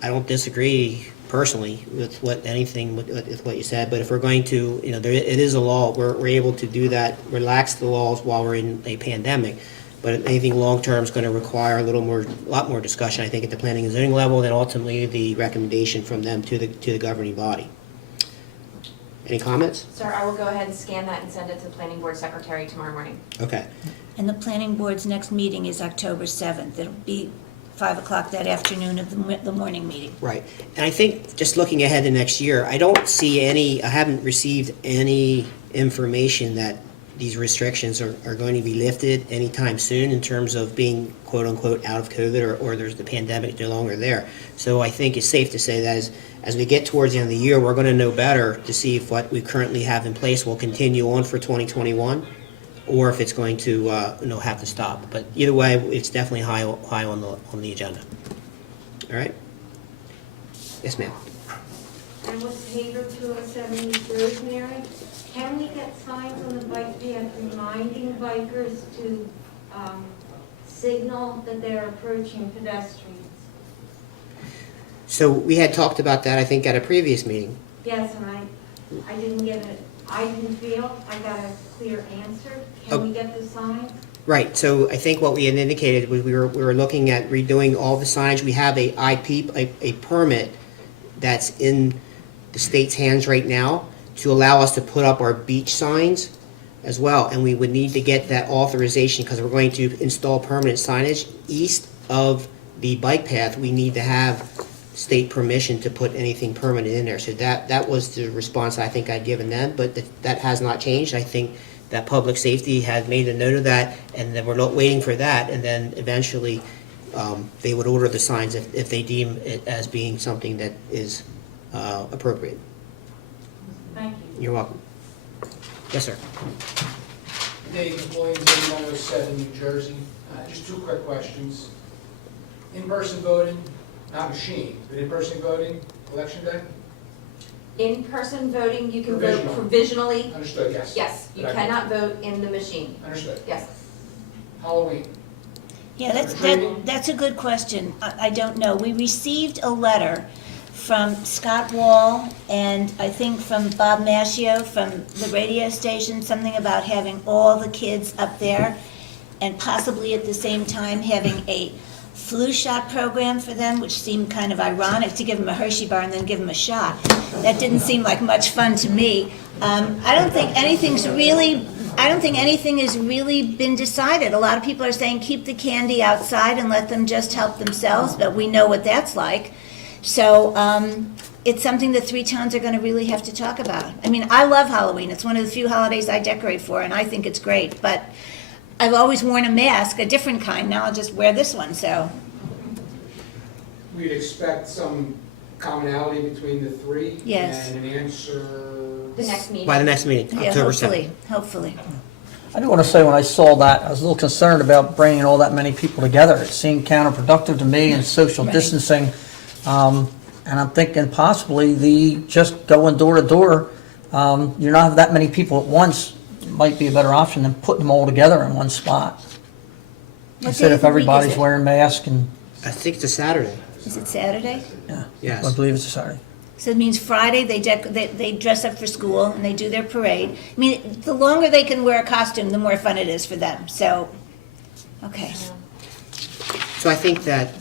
don't disagree personally with what you said, but if we're going to, you know, it is a law, we're able to do that, relax the laws while we're in a pandemic. But anything long-term is going to require a lot more discussion, I think, at the planning and zoning level, and then ultimately the recommendation from them to the governing body. Any comments? Sir, I will go ahead and scan that and send it to the planning board secretary tomorrow morning. Okay. And the planning board's next meeting is October 7th. It'll be 5 o'clock that afternoon of the morning meeting. Right. And I think just looking ahead to next year, I haven't received any information that these restrictions are going to be lifted anytime soon in terms of being quote-unquote out of COVID or there's the pandemic no longer there. So I think it's safe to say that as we get towards the end of the year, we're going to know better to see if what we currently have in place will continue on for 2021 or if it's going to have to stop. But either way, it's definitely high on the agenda. All right? Yes, ma'am. And with Haver 207 Rosemary, can we get signs on the bike path reminding bikers to signal that they're approaching pedestrians? So we had talked about that, I think, at a previous meeting. Yes, and I didn't get it. I didn't feel I got a clear answer. Can we get the signs? Right, so I think what we had indicated was we were looking at redoing all the signs. We have a permit that's in the state's hands right now to allow us to put up our beach signs as well. And we would need to get that authorization because we're going to install permanent signage east of the bike path. We need to have state permission to put anything permanent in there. So that was the response I think I'd given them, but that has not changed. I think that public safety had made a note of that, and then we're not waiting for that, and then eventually they would order the signs if they deem it as being something that is appropriate. Thank you. You're welcome. Yes, sir. Dave Williams, 107 New Jersey. Just two quick questions. In-person voting, not machine, but in-person voting, election day? In-person voting, you can vote Provisional. provisionally. Understood, yes. Yes, you Okay. cannot vote in the machine. Understood. Yes. Halloween. Yeah, Training? that's a good question. I don't know. We received a letter from Scott Wall and I think from Bob Maschio from the radio station, something about having all the kids up there and possibly at the same time having a flu shot program for them, which seemed kind of ironic to give them a Hershey bar and then give them a shot. That didn't seem like much fun to me. I don't think anything has really been decided. A lot of people are saying keep the candy outside and let them just help themselves, but we know what that's like. So it's something that three towns are going to really have to talk about. I mean, I love Halloween. It's one of the few holidays I decorate for, and I think it's great. But I've always worn a mask, a different kind. Now I'll just wear this one, so. We'd expect some commonality between the three? Yes. And an answer? The next meeting. By the next meeting, Yeah, October 7th. hopefully. I do want to say, when I saw that, I was a little concerned about bringing all that many people together. It seemed counterproductive to me and social Right. distancing. And I'm thinking possibly just going door to door, you're not have that many people at once, might be a better option than putting them all together in one spot. What Instead day if of the week is everybody's it? wearing masks and, I think it's a Saturday. Is it Saturday? yeah. Yes. I believe it's a Saturday. So it means Friday, they dress up for school and they do their parade. I mean, the longer they can wear a costume, the more fun it is for them, so, okay. So I think that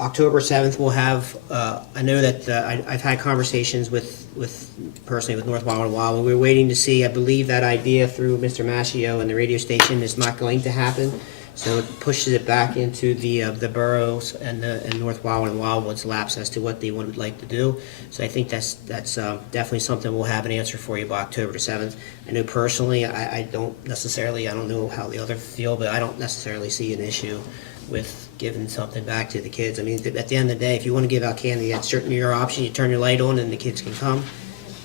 October 7th we'll have, I know that I've had conversations personally with North Wildwood Wild. We're waiting to see, I believe that idea through Mr. Maschio and the radio station is not going to happen. So it pushes it back into the boroughs and North Wildwood and Wildwood's laps as to what they would like to do. So I think that's definitely something we'll have an answer for you by October 7th. I know personally, I don't know how the others feel, but I don't necessarily see an issue with giving something back to the kids. I mean, at the end of the day, if you want to give out candy, that's certainly your option. You turn your light on and the kids can come.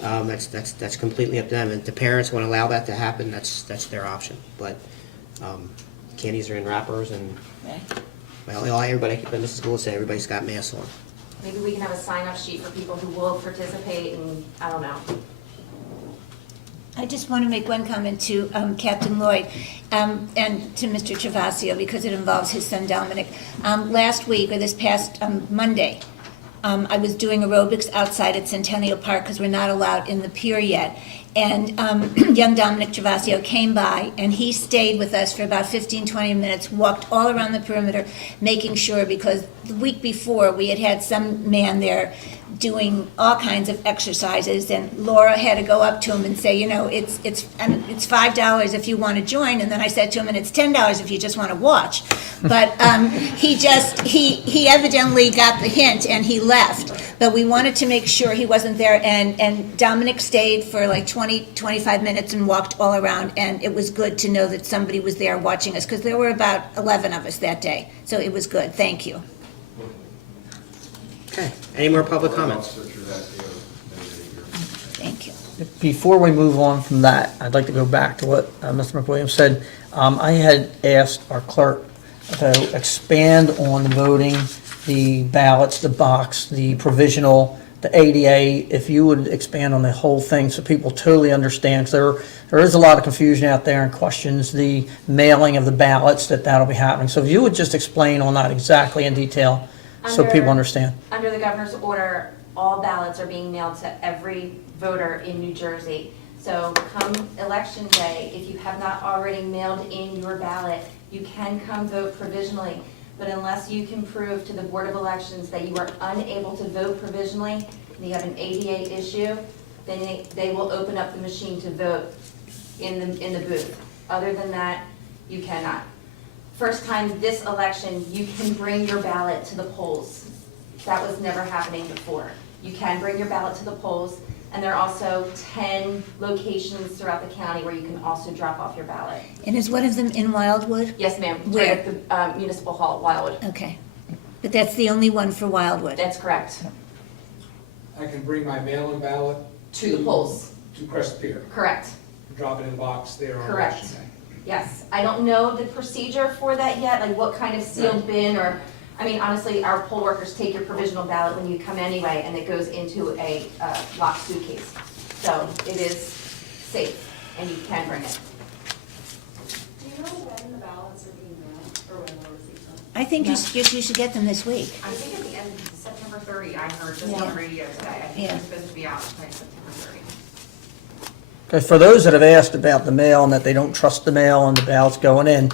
That's completely up to them. And if the parents want to allow that to happen, that's their option. But candies are in wrappers and, well, everybody, but Mrs. Gould said everybody's got masks on. Maybe we can have a sign-up sheet for people who will participate and, I don't know. I just want to make one comment to Captain Lloyd and to Mr. Travasio, because it involves his son Dominic. Last week, or this past Monday, I was doing aerobics outside at Centennial Park because we're not allowed in the pier yet. And young Dominic Travasio came by, and he stayed with us for about 15, 20 minutes, walked all around the perimeter, making sure, because the week before, we had some man there doing all kinds of exercises, and Laura had to go up to him and say, you know, it's $5 if you want to join, and then I said to him, and it's $10 if you just want to watch. But he evidently got the hint and he left. But we wanted to make sure he wasn't there, and Dominic stayed for like 20, 25 minutes and walked all around, and it was good to know that somebody was there watching us, because there were about 11 of us that day. So it was good. Thank you. Okay, any more public comments? Thank you. Before we move on from that, I'd like to go back to what Mr. McWilliams said. I had asked our clerk to expand on the voting, the ballots, the box, the provisional, the ADA, if you would expand on the whole thing so people totally understand. 'Cause there is a lot of confusion out there and questions the mailing of the ballots, that'll be happening. So if you would just explain on that exactly in detail so people understand. Under the governor's order, all ballots are being mailed to every voter in New Jersey. So come election day, if you have not already mailed in your ballot, you can come vote provisionally. But unless you can prove to the Board of Elections that you are unable to vote provisionally, and you have an ADA issue, then they will open up the machine to vote in the booth. Other than that, you cannot. First time this election, you can bring your ballot to the polls. That was never happening before. You can bring your ballot to the polls, And there are also 10 locations throughout the county where you can also drop off your ballot. And is one of them in Wildwood? Yes, ma'am. It's Where? right at the Municipal Hall at Wildwood. Okay. But that's the only one for Wildwood? That's correct. I can bring my mail-in ballot To the polls. to Crest Pier, Correct. drop it in the box there on Correct. election day. Yes. I don't know the procedure for that yet, like what kind of sealed bin or, I mean, honestly, our poll workers take your provisional ballot when you come anyway, and it goes into a locked suitcase. So it is safe, and you can bring it. Do you know when the ballots are being mailed, or when they'll receive them? I think you should get them this week. I think at the end of September 30, I heard just Yeah. on the radio today, I think Yeah. it's supposed to be out by September 30. Okay, for those that have asked about the mail and that they don't trust the mail and the ballots going in,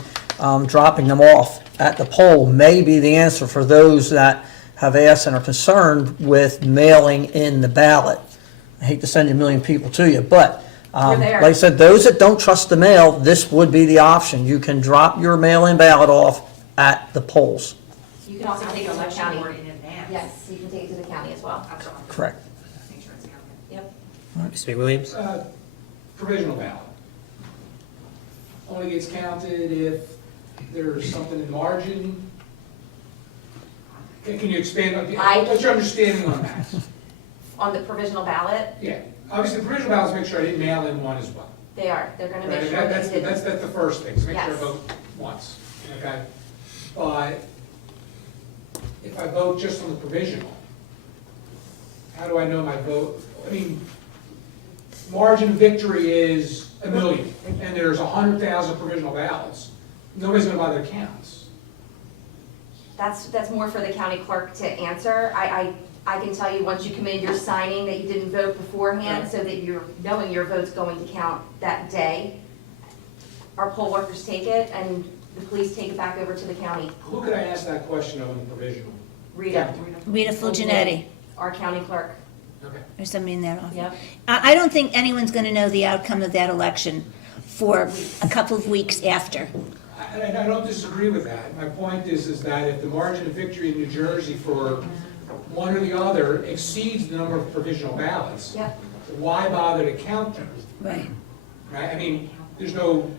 dropping them off at the poll may be the answer for those that have asked and are concerned with mailing in the ballot. I hate to send a million people to you, but, We're there. like I said, those that don't trust the mail, this would be the option. You can drop your mail-in ballot off at the polls. You can also take it to the Election county. board in advance. Yes, you can take it to the county as well. That's all. Correct. Make sure it's counted. Yep. Mr. McWilliams? Provisional ballot. Only gets counted if there's something in the margin. Can you expand on, what's your understanding on that? On the provisional ballot, Yeah, obviously, the provisional ballots make sure I didn't mail in one as well. they are, they're gonna make Right, sure that that's, you didn't. that's the first thing, is make sure I Yes. vote once, okay? But if I vote just on the provisional, how do I know my vote? I mean, margin of victory is 1 million, and there's 100,000 provisional ballots. Nobody's gonna bother to count. That's more for the county clerk to answer. I can tell you, once you come in, you're signing that you didn't vote beforehand, so that you're knowing your vote's going to count that day. Our poll workers take it, and the police take it back over to the county. Who could I ask that question of in the provisional? Rita, Rita Fulgenetti, our county clerk. Okay. or somebody in that office. Yep. I don't think anyone's gonna know the outcome of that election for a couple of weeks after. I don't disagree with that. My point is that if the margin of victory in New Jersey for one or the other exceeds the number of provisional ballots, Yep. why bother to count them? Right. Right? I mean, there's no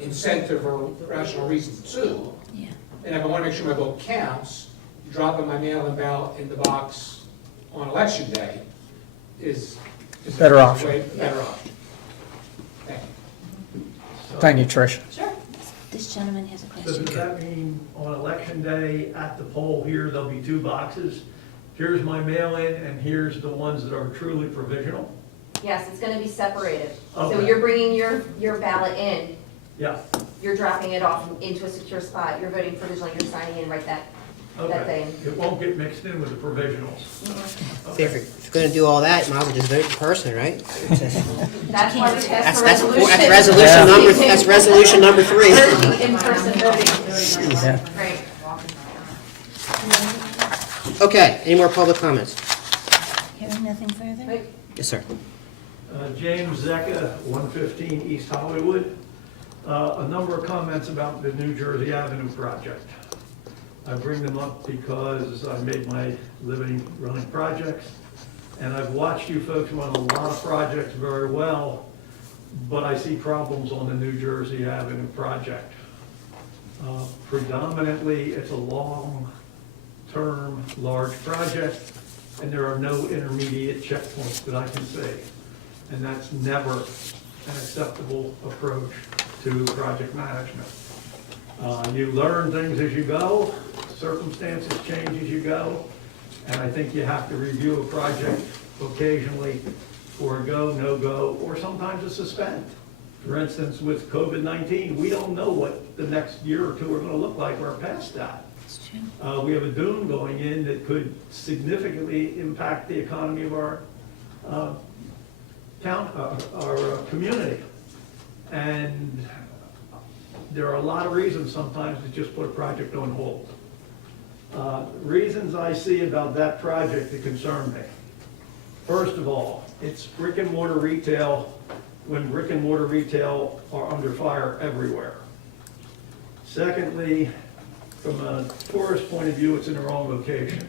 incentive or rational reason to. Yeah. And if I want to make sure my vote counts, dropping my mail-in ballot in the box on election day is Better a option. better option. Thank you. Thank you, Trish. Sure. This gentleman has a So question. does that mean on election day at the poll here, there'll be 2 boxes? Here's my mail-in and here's the ones that are truly provisional? Yes, it's gonna be separated. So Okay. you're bringing your ballot in, Yeah, you're dropping it off into a secure spot, you're voting provisionally, you're signing in right that day. okay. It won't get mixed in with the provisionals? See, if you're gonna do all that, you might as well just vote in person, right? That's why we passed the That's resolution. that's resolution number 3. Urging in-person voting. Yeah. Right. Okay, any more public comments? Hearing nothing further? Wait, Yes, sir. James Zecca, 115 East Hollywood. A number of comments about the New Jersey Avenue project. I bring them up because I made my living running projects, and I've watched you folks run a lot of projects very well, but I see problems on the New Jersey Avenue project. Predominantly, it's a long-term, large project, and there are no intermediate checkpoints that I can see. And that's never an acceptable approach to project management. You learn things as you go, circumstances change as you go, and I think you have to review a project occasionally for a go, no-go, or sometimes a suspend. For instance, with COVID-19, we don't know what the next year or two are going to look like. We're past that. That's true. We have a dune going in that could significantly impact the economy of our community. And there are a lot of reasons sometimes to just put a project on hold. Reasons I see about that project that concern me. First of all, it's brick and mortar retail when brick and mortar retail are under fire everywhere. Secondly, from a tourist point of view, it's in the wrong location.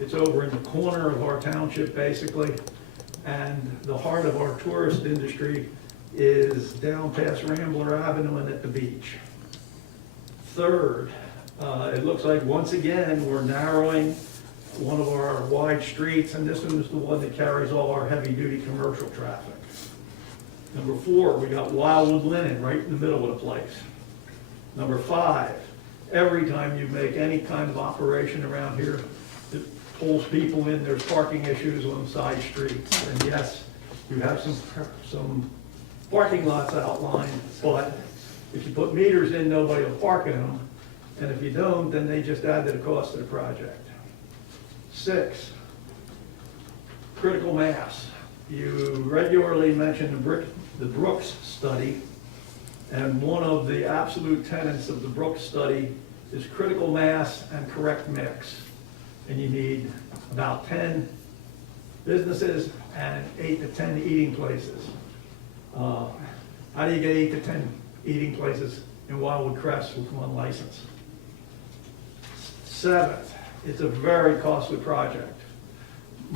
It's over in the corner of our township, basically. and the heart of our tourist industry is down past Rambler Avenue and at the beach. Third, it looks like once again, we're narrowing one of our wide streets, and this one is the one that carries all our heavy-duty commercial traffic. Number 4, we got Wildwood Linen right in the middle of the place. Number 5, every time you make any kind of operation around here that pulls people in, there's parking issues on side streets. And yes, you have some parking lots outlined, but if you put meters in, nobody will park in them. And if you don't, then they just add to the cost of the project. 6, critical mass. You regularly mention the Brooks study, and one of the absolute tenets of the Brooks study is critical mass and correct mix. And you need about 10 businesses and 8 to 10 eating places. How do you get 8 to 10 eating places in Wildwood Crest with one license? 7th, it's a very costly project.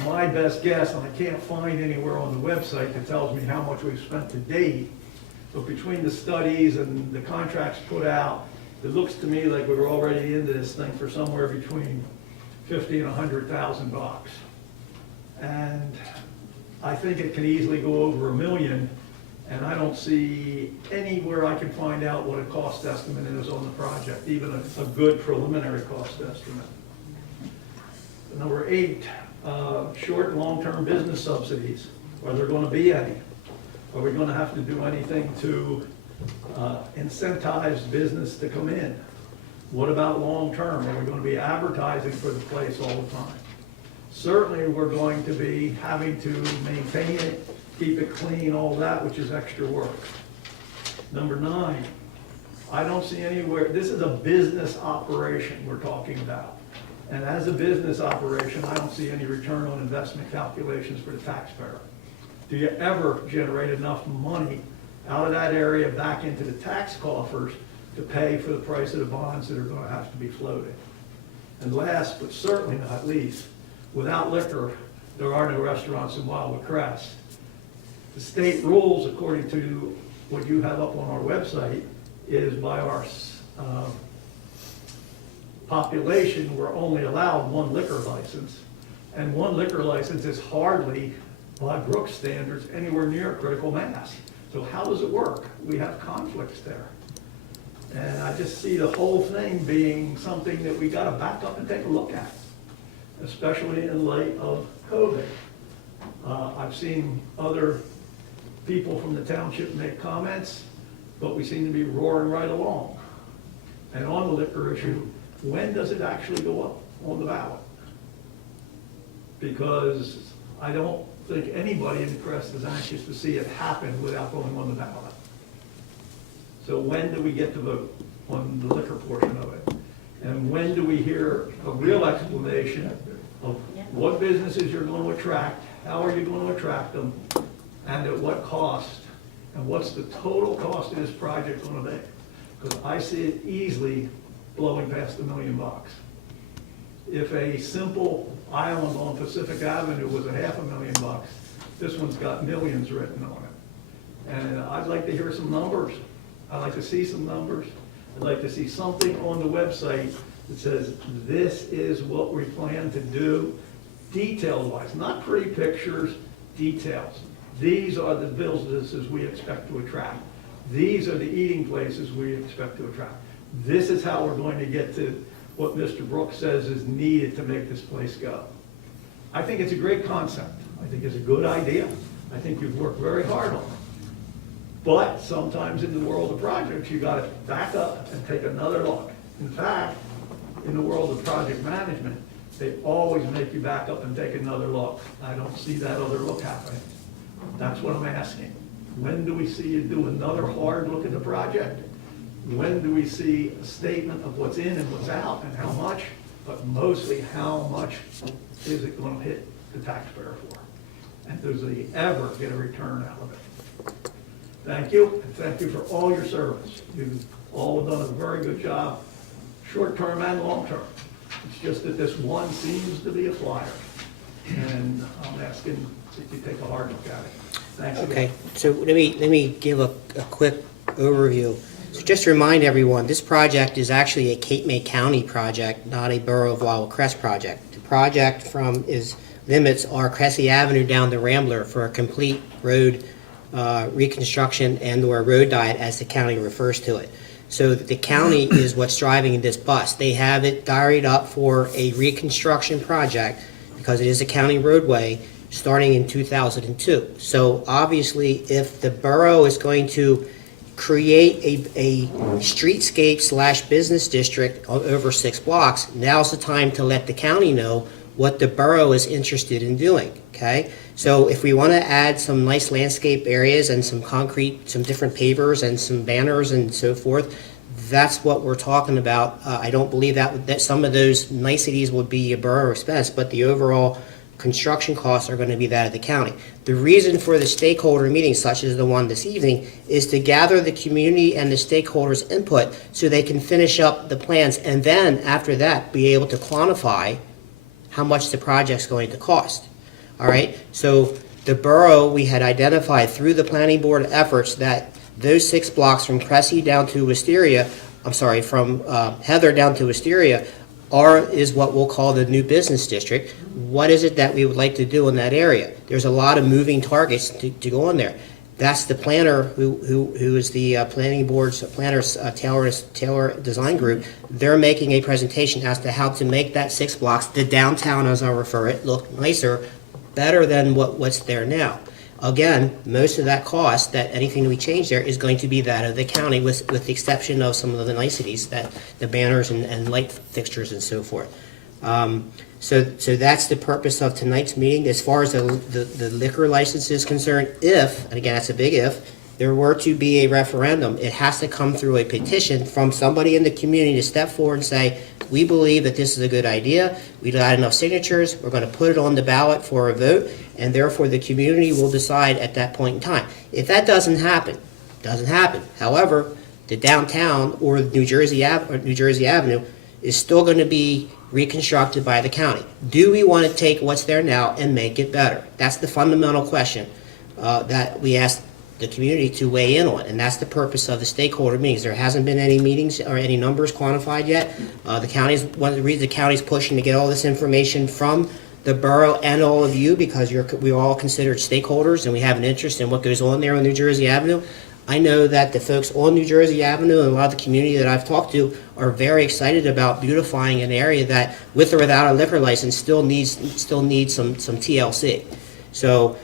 My best guess, and I can't find anywhere on the website that tells me how much we've spent to date, but between the studies and the contracts put out, it looks to me like we were already into this thing for somewhere between $50,000 and $100,000. And I think it can easily go over $1 million, and I don't see anywhere I can find out what a cost estimate is on the project, even a good preliminary cost estimate. Number 8, short and long-term business subsidies. Are there going to be any? Are we going to have to do anything to incentivize business to come in? What about long-term? Are we going to be advertising for the place all the time? Certainly, we're going to be having to maintain it, keep it clean, all that, which is extra work. Number 9, I don't see anywhere, this is a business operation we're talking about. And as a business operation, I don't see any return on investment calculations for the taxpayer. Do you ever generate enough money out of that area back into the tax coffers to pay for the price of the bonds that are going to have to be floated? And last, but certainly not least, without liquor, there are no restaurants in Wildwood Crest. The state rules, according to what you have up on our website, is by our population, we're only allowed 1 liquor license. And 1 liquor license is hardly, by Brooks standards, anywhere near critical mass. So how does it work? We have conflicts there. And I just see the whole thing being something that we gotta back up and take a look at, especially in light of COVID. I've seen other people from the township make comments, but we seem to be roaring right along. And on the liquor issue, when does it actually go up on the ballot? Because I don't think anybody in the Crest is anxious to see it happen without going on the ballot. So when do we get to vote on the liquor portion of it? And when do we hear a real explanation of what businesses you're going to attract, how are you going to attract them, and at what cost? And what's the total cost of this project going to be? Because I see it easily blowing past $1 million. If a simple island on Pacific Avenue was $500,000, this one's got millions written on it. And I'd like to hear some numbers. I'd like to see some numbers. I'd like to see something on the website that says, this is what we plan to do, detail-wise, not pretty pictures, details. These are the businesses we expect to attract. These are the eating places we expect to attract. This is how we're going to get to what Mr. Brooks says is needed to make this place go. I think it's a great concept. I think it's a good idea. I think you've worked very hard on it. But sometimes in the world of projects, you got to back up and take another look. In fact, in the world of project management, they always make you back up and take another look. I don't see that other look happening. That's what I'm asking. When do we see you do another hard look at the project? When do we see a statement of what's in and what's out and how much, but mostly how much is it going to hit the taxpayer for? And does he ever get a return out of it? Thank you, and thank you for all your service. You've all done a very good job, short-term and long-term. It's just that this one seems to be a flyer. and I'm asking that you take a hard look at it. Thanks again. Okay, so let me give a quick overview. So just to remind everyone, this project is actually a Cape May County project, not a Borough of Wildwood Crest project. The project limits our Cressy Avenue down to Rambler for a complete road reconstruction and/or road diet, as the county refers to it. So the county is what's driving this bus. They have it diaried up for a reconstruction project because it is a county roadway starting in 2002. So obviously, if the borough is going to create a streetscape / business district over 6 blocks, now's the time to let the county know what the borough is interested in doing, okay? So if we want to add some nice landscape areas and some concrete, some different pavers and some banners and so forth, that's what we're talking about. I don't believe that some of those niceties would be a borough expense, but the overall construction costs are going to be that of the county. The reason for the stakeholder meetings, such as the one this evening, is to gather the community and the stakeholders' input so they can finish up the plans and then, after that, be able to quantify how much the project's going to cost. All right? So the borough, we had identified through the planning board efforts that those 6 blocks from Cressy down to Wisteria, from Heather down to Wisteria, is what we'll call the new business district. What is it that we would like to do in that area? There's a lot of moving targets to go on there. That's the planner who is the planning board's planners, Taylor Design Group. They're making a presentation as to how to make that 6 blocks, the downtown as I refer it, look nicer, better than what's there now. Again, most of that cost, that anything we change there, is going to be that of the county, with the exception of some of the niceties, that the banners and light fixtures and so forth. So that's the purpose of tonight's meeting. As far as the liquor license is concerned, if, and again, that's a big if, there were to be a referendum, it has to come through a petition from somebody in the community to step forward and say, we believe that this is a good idea, we got enough signatures, we're going to put it on the ballot for a vote, and therefore the community will decide at that point in time. If that doesn't happen. However, the downtown or New Jersey Avenue is still going to be reconstructed by the county. Do we want to take what's there now and make it better? That's the fundamental question that we ask the community to weigh in on, and that's the purpose of the stakeholder meetings. There hasn't been any meetings or any numbers quantified yet. The county's one of the reasons the county's pushing to get all this information from the borough and all of you, because we're all considered stakeholders and we have an interest in what goes on there on New Jersey Avenue. I know that the folks on New Jersey Avenue and a lot of the community that I've talked to are very excited about beautifying an area that, with or without a liquor license, still needs some TLC. So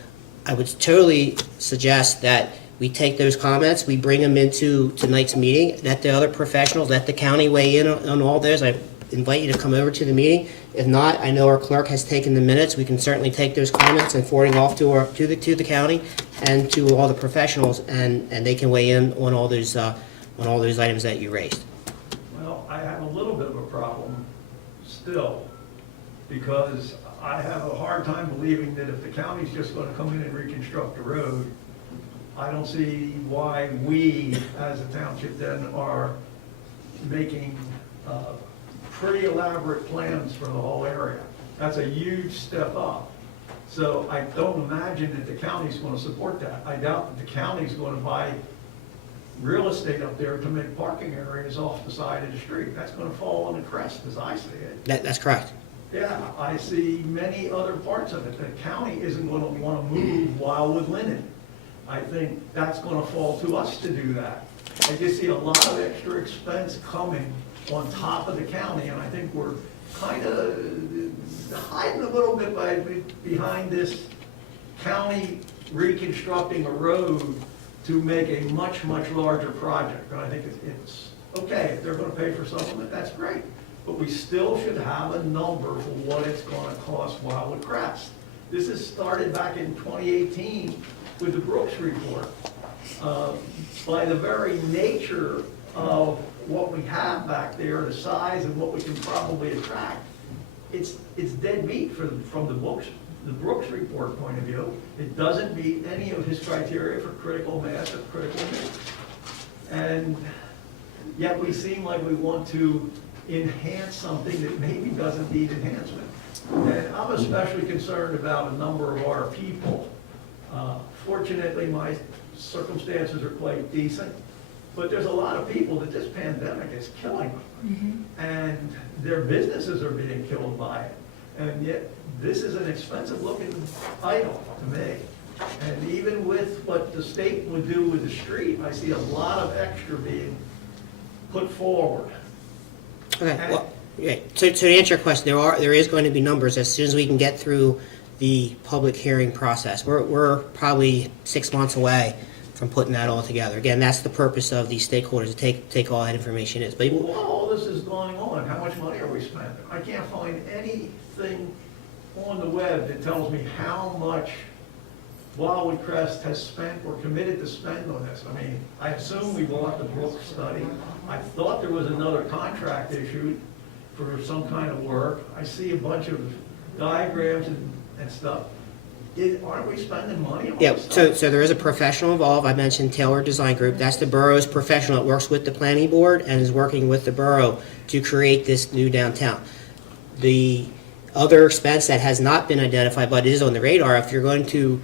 I would totally suggest that we take those comments, we bring them into tonight's meeting, let the other professionals, let the county weigh in on all those. I invite you to come over to the meeting. If not, I know our clerk has taken the minutes. We can certainly take those comments and forward them off to the county and to all the professionals, and they can weigh in on all those items that you raised. Well, I have a little bit of a problem still, because I have a hard time believing that if the county's just going to come in and reconstruct the road, I don't see why we, as a township, then are making pretty elaborate plans for the whole area. That's a huge step up. So I don't imagine that the county's going to support that. I doubt that the county's going to buy real estate up there to make parking areas off the side of the street. That's going to fall on the crest, as I see it. That's correct. Yeah, I see many other parts of it. The county isn't going to want to move Wildwood Linen. I think that's going to fall to us to do that. I just see a lot of extra expense coming on top of the county, and I think we're kind of hiding a little bit behind this county reconstructing a road to make a much, much larger project. And I think it's okay, if they're going to pay for some of it, that's great. But we still should have a number for what it's going to cost Wildwood Crest. This has started back in 2018 with the Brooks report. By the very nature of what we have back there, the size and what we can probably attract, it's dead meat from the Brooks report point of view. It doesn't meet any of his criteria for critical mass or critical mass. And yet we seem like we want to enhance something that maybe doesn't need enhancement. And I'm especially concerned about a number of our people. Fortunately, my circumstances are quite decent, but there's a lot of people that this pandemic is killing them. And their businesses are being killed by it. And yet, this is an expensive-looking item to me. And even with what the state would do with the street, I see a lot of extra being put forward. Okay, well, yeah, so to answer your question, there is going to be numbers as soon as we can get through the public hearing process. We're probably 6 months away from putting that all together. Again, that's the purpose of these stakeholders, to take all that information in. But While all this is going on, how much money are we spending? I can't find anything on the web that tells me how much Wildwood Crest has spent or committed to spend on this. I mean, I assume we bought the Brooks study. I thought there was another contract issued for some kind of work. I see a bunch of diagrams and stuff. Aren't we spending money on yeah, this stuff? so there is a professional involved. I mentioned Taylor Design Group. That's the borough's professional that works with the planning board and is working with the borough to create this new downtown. The other expense that has not been identified but is on the radar, if you're going to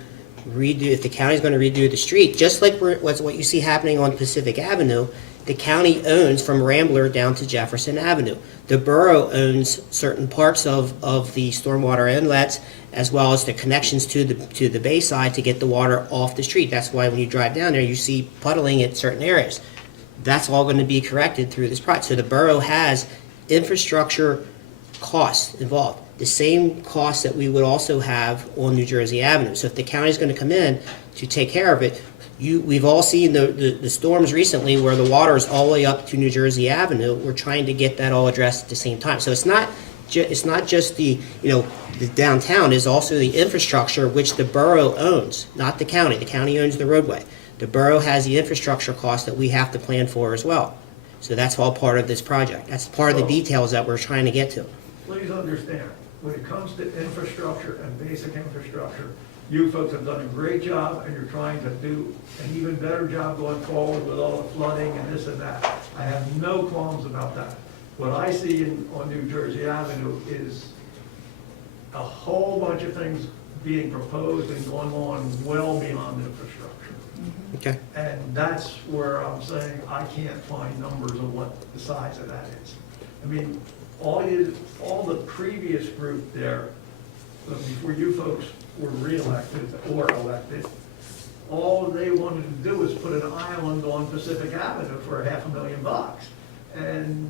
if the county's going to redo the street, just like what you see happening on Pacific Avenue, the county owns from Rambler down to Jefferson Avenue. The borough owns certain parts of the stormwater inlets as well as the connections to the bayside to get the water off the street. That's why when you drive down there, you see puddling at certain areas. That's all going to be corrected through this project. So the borough has infrastructure costs involved, the same costs that we would also have on New Jersey Avenue. So if the county's going to come in to take care of it, we've all seen the storms recently where the water is all the way up to New Jersey Avenue. We're trying to get that all addressed at the same time. So it's not just the downtown, is also the infrastructure which the borough owns, not the county. The county owns the roadway. The borough has the infrastructure costs that we have to plan for as well. So that's all part of this project. That's part of the details that we're trying to get to. Please understand, when it comes to infrastructure and basic infrastructure, you folks have done a great job, and you're trying to do an even better job going forward with all the flooding and this and that. I have no qualms about that. What I see on New Jersey Avenue is a whole bunch of things being proposed and going on well beyond infrastructure. Okay. And that's where I'm saying I can't find numbers of what the size of that is. I mean, all the previous group there, before you folks were reelected or elected, all they wanted to do was put an island on Pacific Avenue for $500,000. And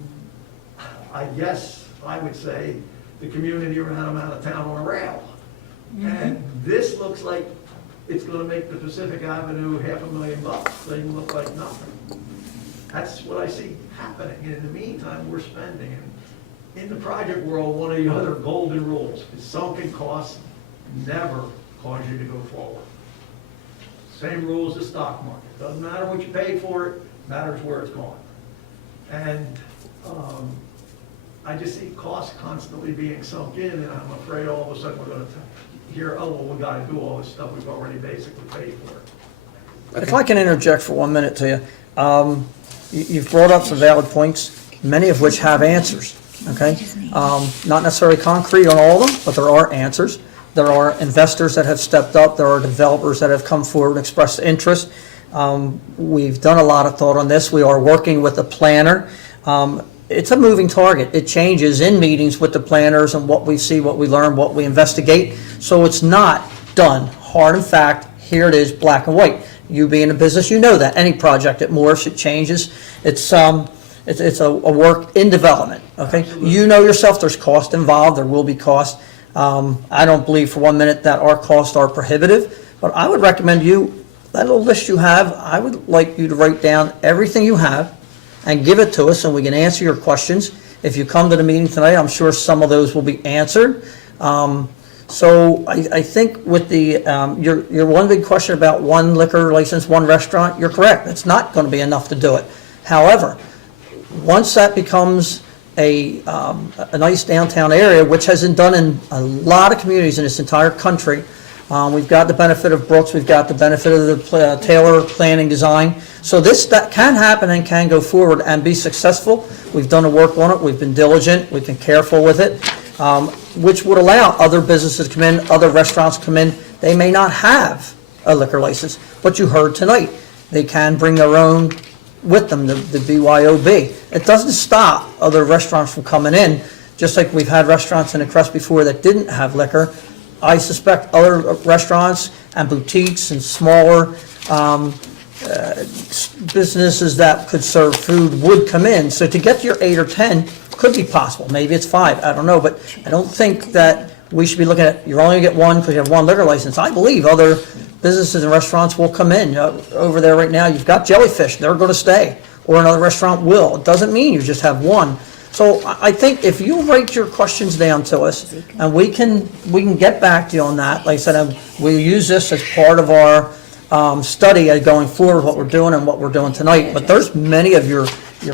I guess I would say the community around them out of town on a rail. And this looks like it's gonna make the Pacific Avenue $500,000. They look like nothing. That's what I see happening. And in the meantime, we're spending. And in the project world, one of the other golden rules is sunken costs never cause you to go forward. Same rule as the stock market. Doesn't matter what you paid for it, matters where it's going. And I just see costs constantly being sunk in, and I'm afraid all of a sudden we're going to hear, oh, well, we got to do all this stuff we've already basically paid for. If I can interject for 1 minute to you, you've brought up some valid points, many of which have answers, okay? Not necessarily concrete on all of them, but there are answers. There are investors that have stepped up. There are developers that have come forward and expressed interest. We've done a lot of thought on this. We are working with a planner. It's a moving target. It changes in meetings with the planners and what we see, what we learn, what we investigate. So it's not done. Hard and fact, here it is, black and white. You being in business, you know that. Any project, it morphs, it changes. It's a work in development, okay? You know yourself, there's cost involved, there will be cost. I don't believe for 1 minute that our costs are prohibitive, but I would recommend you, that little list you have, I would like you to write down everything you have and give it to us, and we can answer your questions. If you come to the meeting tonight, I'm sure some of those will be answered. So I think with the, your one big question about one liquor license, one restaurant, you're correct. It's not going to be enough to do it. However, once that becomes a nice downtown area, which has been done in a lot of communities in this entire country, we've got the benefit of Brooks, we've got the benefit of the Taylor Planning Design. So that can happen and can go forward and be successful. We've done the work on it, we've been diligent, we've been careful with it. which would allow other businesses to come in, other restaurants to come in. They may not have a liquor license, but you heard tonight, they can bring their own with them, the BYOB. It doesn't stop other restaurants from coming in, just like we've had restaurants in the Crest before that didn't have liquor. I suspect other restaurants and boutiques and smaller businesses that could serve food would come in. So to get to your 8 or 10 could be possible. Maybe it's 5, I don't know. But I don't think that we should be looking at, you're only going to get one because you have one liquor license. I believe other businesses and restaurants will come in. Over there right now, you've got Jellyfish, they're going to stay, or another restaurant will. It doesn't mean you just have one. So I think if you write your questions down to us, and we can get back to you on that. Like I said, we'll use this as part of our study going forward, what we're doing and what we're doing tonight. But there's many of your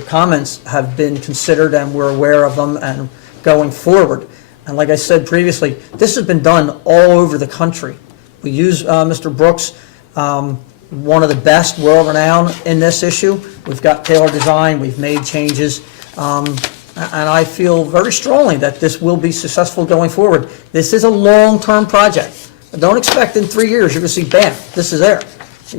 comments have been considered, and we're aware of them and going forward. And like I said previously, this has been done all over the country. We use Mr. Brooks, one of the best, world-renowned in this issue. We've got Taylor Design, we've made changes, and I feel very strongly that this will be successful going forward. This is a long-term project. Don't expect in 3 years you're going to see, bam, this is there.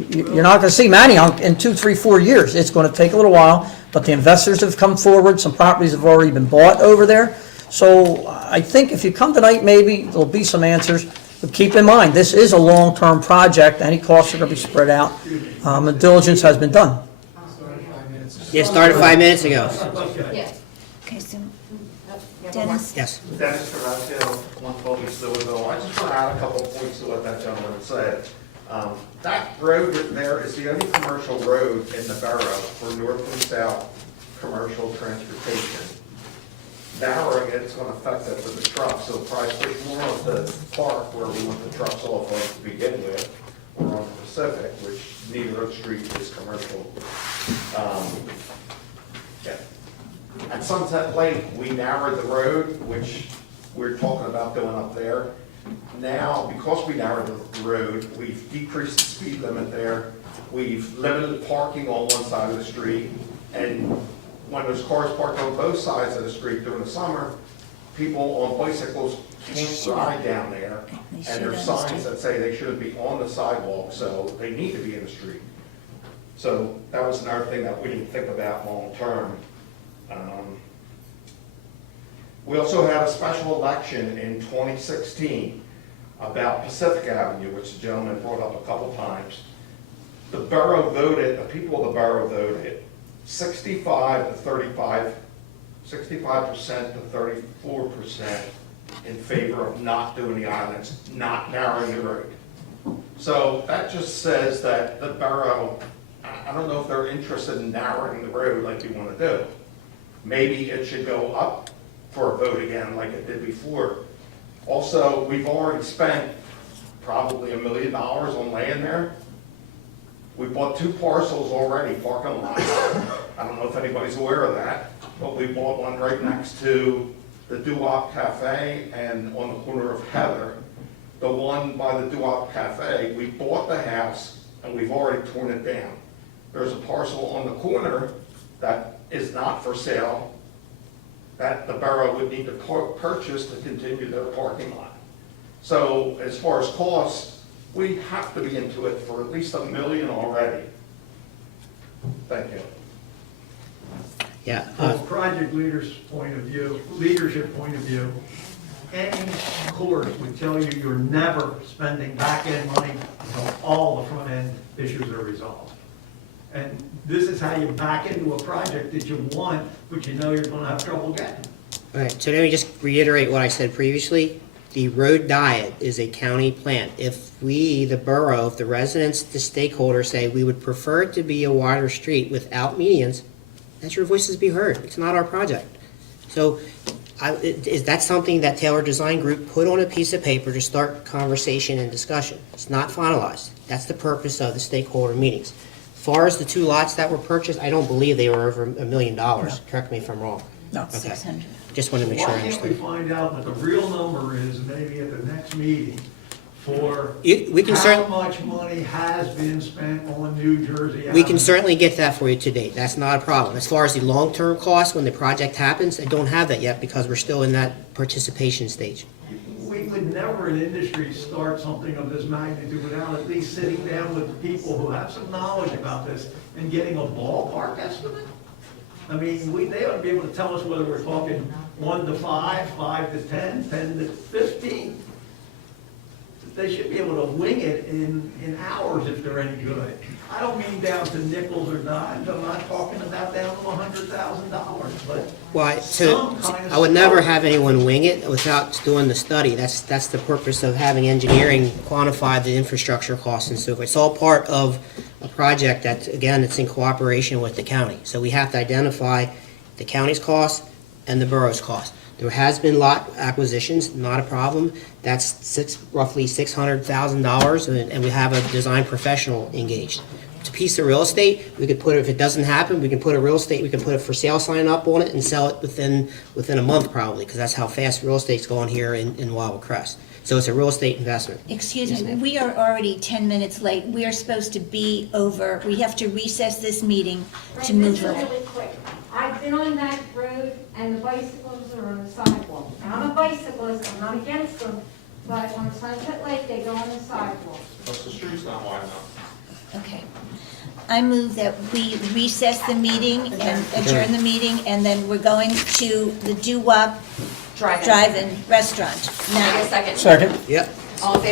You're not going to see Manayunk in 2, 3, 4 years. It's going to take a little while, but the investors have come forward. Some properties have already been bought over there. So I think if you come tonight, maybe there'll be some answers. But keep in mind, this is a long-term project. Any costs are going to be spread out. And diligence has been done. Yeah, started 5 minutes ago. Okay, so, Dennis? Yes. Dennis Carrasco, 112 Louisville. I just want to add a couple of points to what that gentleman said. That road there is the only commercial road in the borough for north and south commercial transportation. Narrowing it's going to affect it for the trucks, so probably push more of the park where we want the trucks off of to begin with, or on the Pacific, which neither of the streets is commercial. At Sunset Lake, we narrowed the road, which we're talking about doing up there. Now, because we narrowed the road, we've decreased the speed limit there. We've limited parking on one side of the street. And when there's cars parked on both sides of the street during the summer, people on bicycles can't ride down there. And there's signs that say they shouldn't be on the sidewalk, so they need to be in the street. So that was another thing that we didn't think about long term. We also had a special election in 2016 about Pacific Avenue, which the gentleman brought up a couple times. The borough voted, the people of the borough voted 65% to 34% in favor of not doing the islands, not narrowing the road. So that just says that the borough, I don't know if they're interested in narrowing the road like we want to do. Maybe it should go up for a vote again like it did before. Also, we've already spent probably $1 million on land there. We bought 2 parcels already, parking lots. I don't know if anybody's aware of that, but we bought one right next to the Doo-Wop Cafe and on the corner of Heather. The one by the Doo-Wop Cafe, we bought the house and we've already torn it down. There's a parcel on the corner that is not for sale that the borough would need to purchase to continue their parking lot. So as far as costs, we have to be into it for at least $1 million already. Thank you. Yeah. From a project leader's point of view, leadership point of view, any course would tell you you're never spending back-end money until all the front-end issues are resolved. And this is how you back into a project that you want, but you know you're gonna have trouble getting. All right, so let me just reiterate what I said previously. The road diet is a county plan. If we, the borough, if the residents, the stakeholders say we would prefer it to be a wider street without medians, let your voices be heard. It's not our project. So is that something that Taylor Design Group put on a piece of paper to start conversation and discussion? It's not finalized. That's the purpose of the stakeholder meetings. As far as the 2 lots that were purchased, I don't believe they were over $1 million. Correct me if I'm wrong. No. Okay. 600. Just want to make sure I Why can't we understood. find out what the real number is maybe at the next meeting for We can how much money has been spent on New Jersey Avenue? We can certainly get that for you to date. That's not a problem. As far as the long-term costs, when the project happens, I don't have that yet because we're still in that participation stage. We would never in industry start something of this magnitude without at least sitting down with people who have some knowledge about this and getting a ballpark estimate. I mean, they ought to be able to tell us whether we're talking 1 to 5, 5 to 10, 10 to 15. They should be able to wing it in hours if they're any good. I don't mean down to nickels or dimes, I'm not talking about down to $100,000, but Well, some kind of I would never start. have anyone wing it without doing the study. That's the purpose of having engineering quantify the infrastructure costs and so forth. It's all part of a project that, again, it's in cooperation with the county. So we have to identify the county's costs and the borough's costs. There has been lot acquisitions, not a problem. That's roughly $600,000, and we have a design professional engaged. It's a piece of real estate, we could put it, if it doesn't happen, we can put we can put a for sale sign up on it and sell it within a month probably, because that's how fast real estate's going here in Wildwood Crest. So it's a real estate investment. Excuse Yes, me, ma'am. we are already 10 minutes late. We are supposed to be over. We have to recess this meeting to move Right, over. this is really quick. I've been on that road and the bicycles are on the sidewalk. Now, I'm a bicyclist, I'm not against them, but on Sunset Lake, they go on the sidewalk. Because the street's not wide enough. Okay. I move that we recess the meeting and adjourn the meeting, and then we're going to the Doo-Wop Drive-in. Drive-In Restaurant. Can I Now, get a second? Second? Yep. All in favor?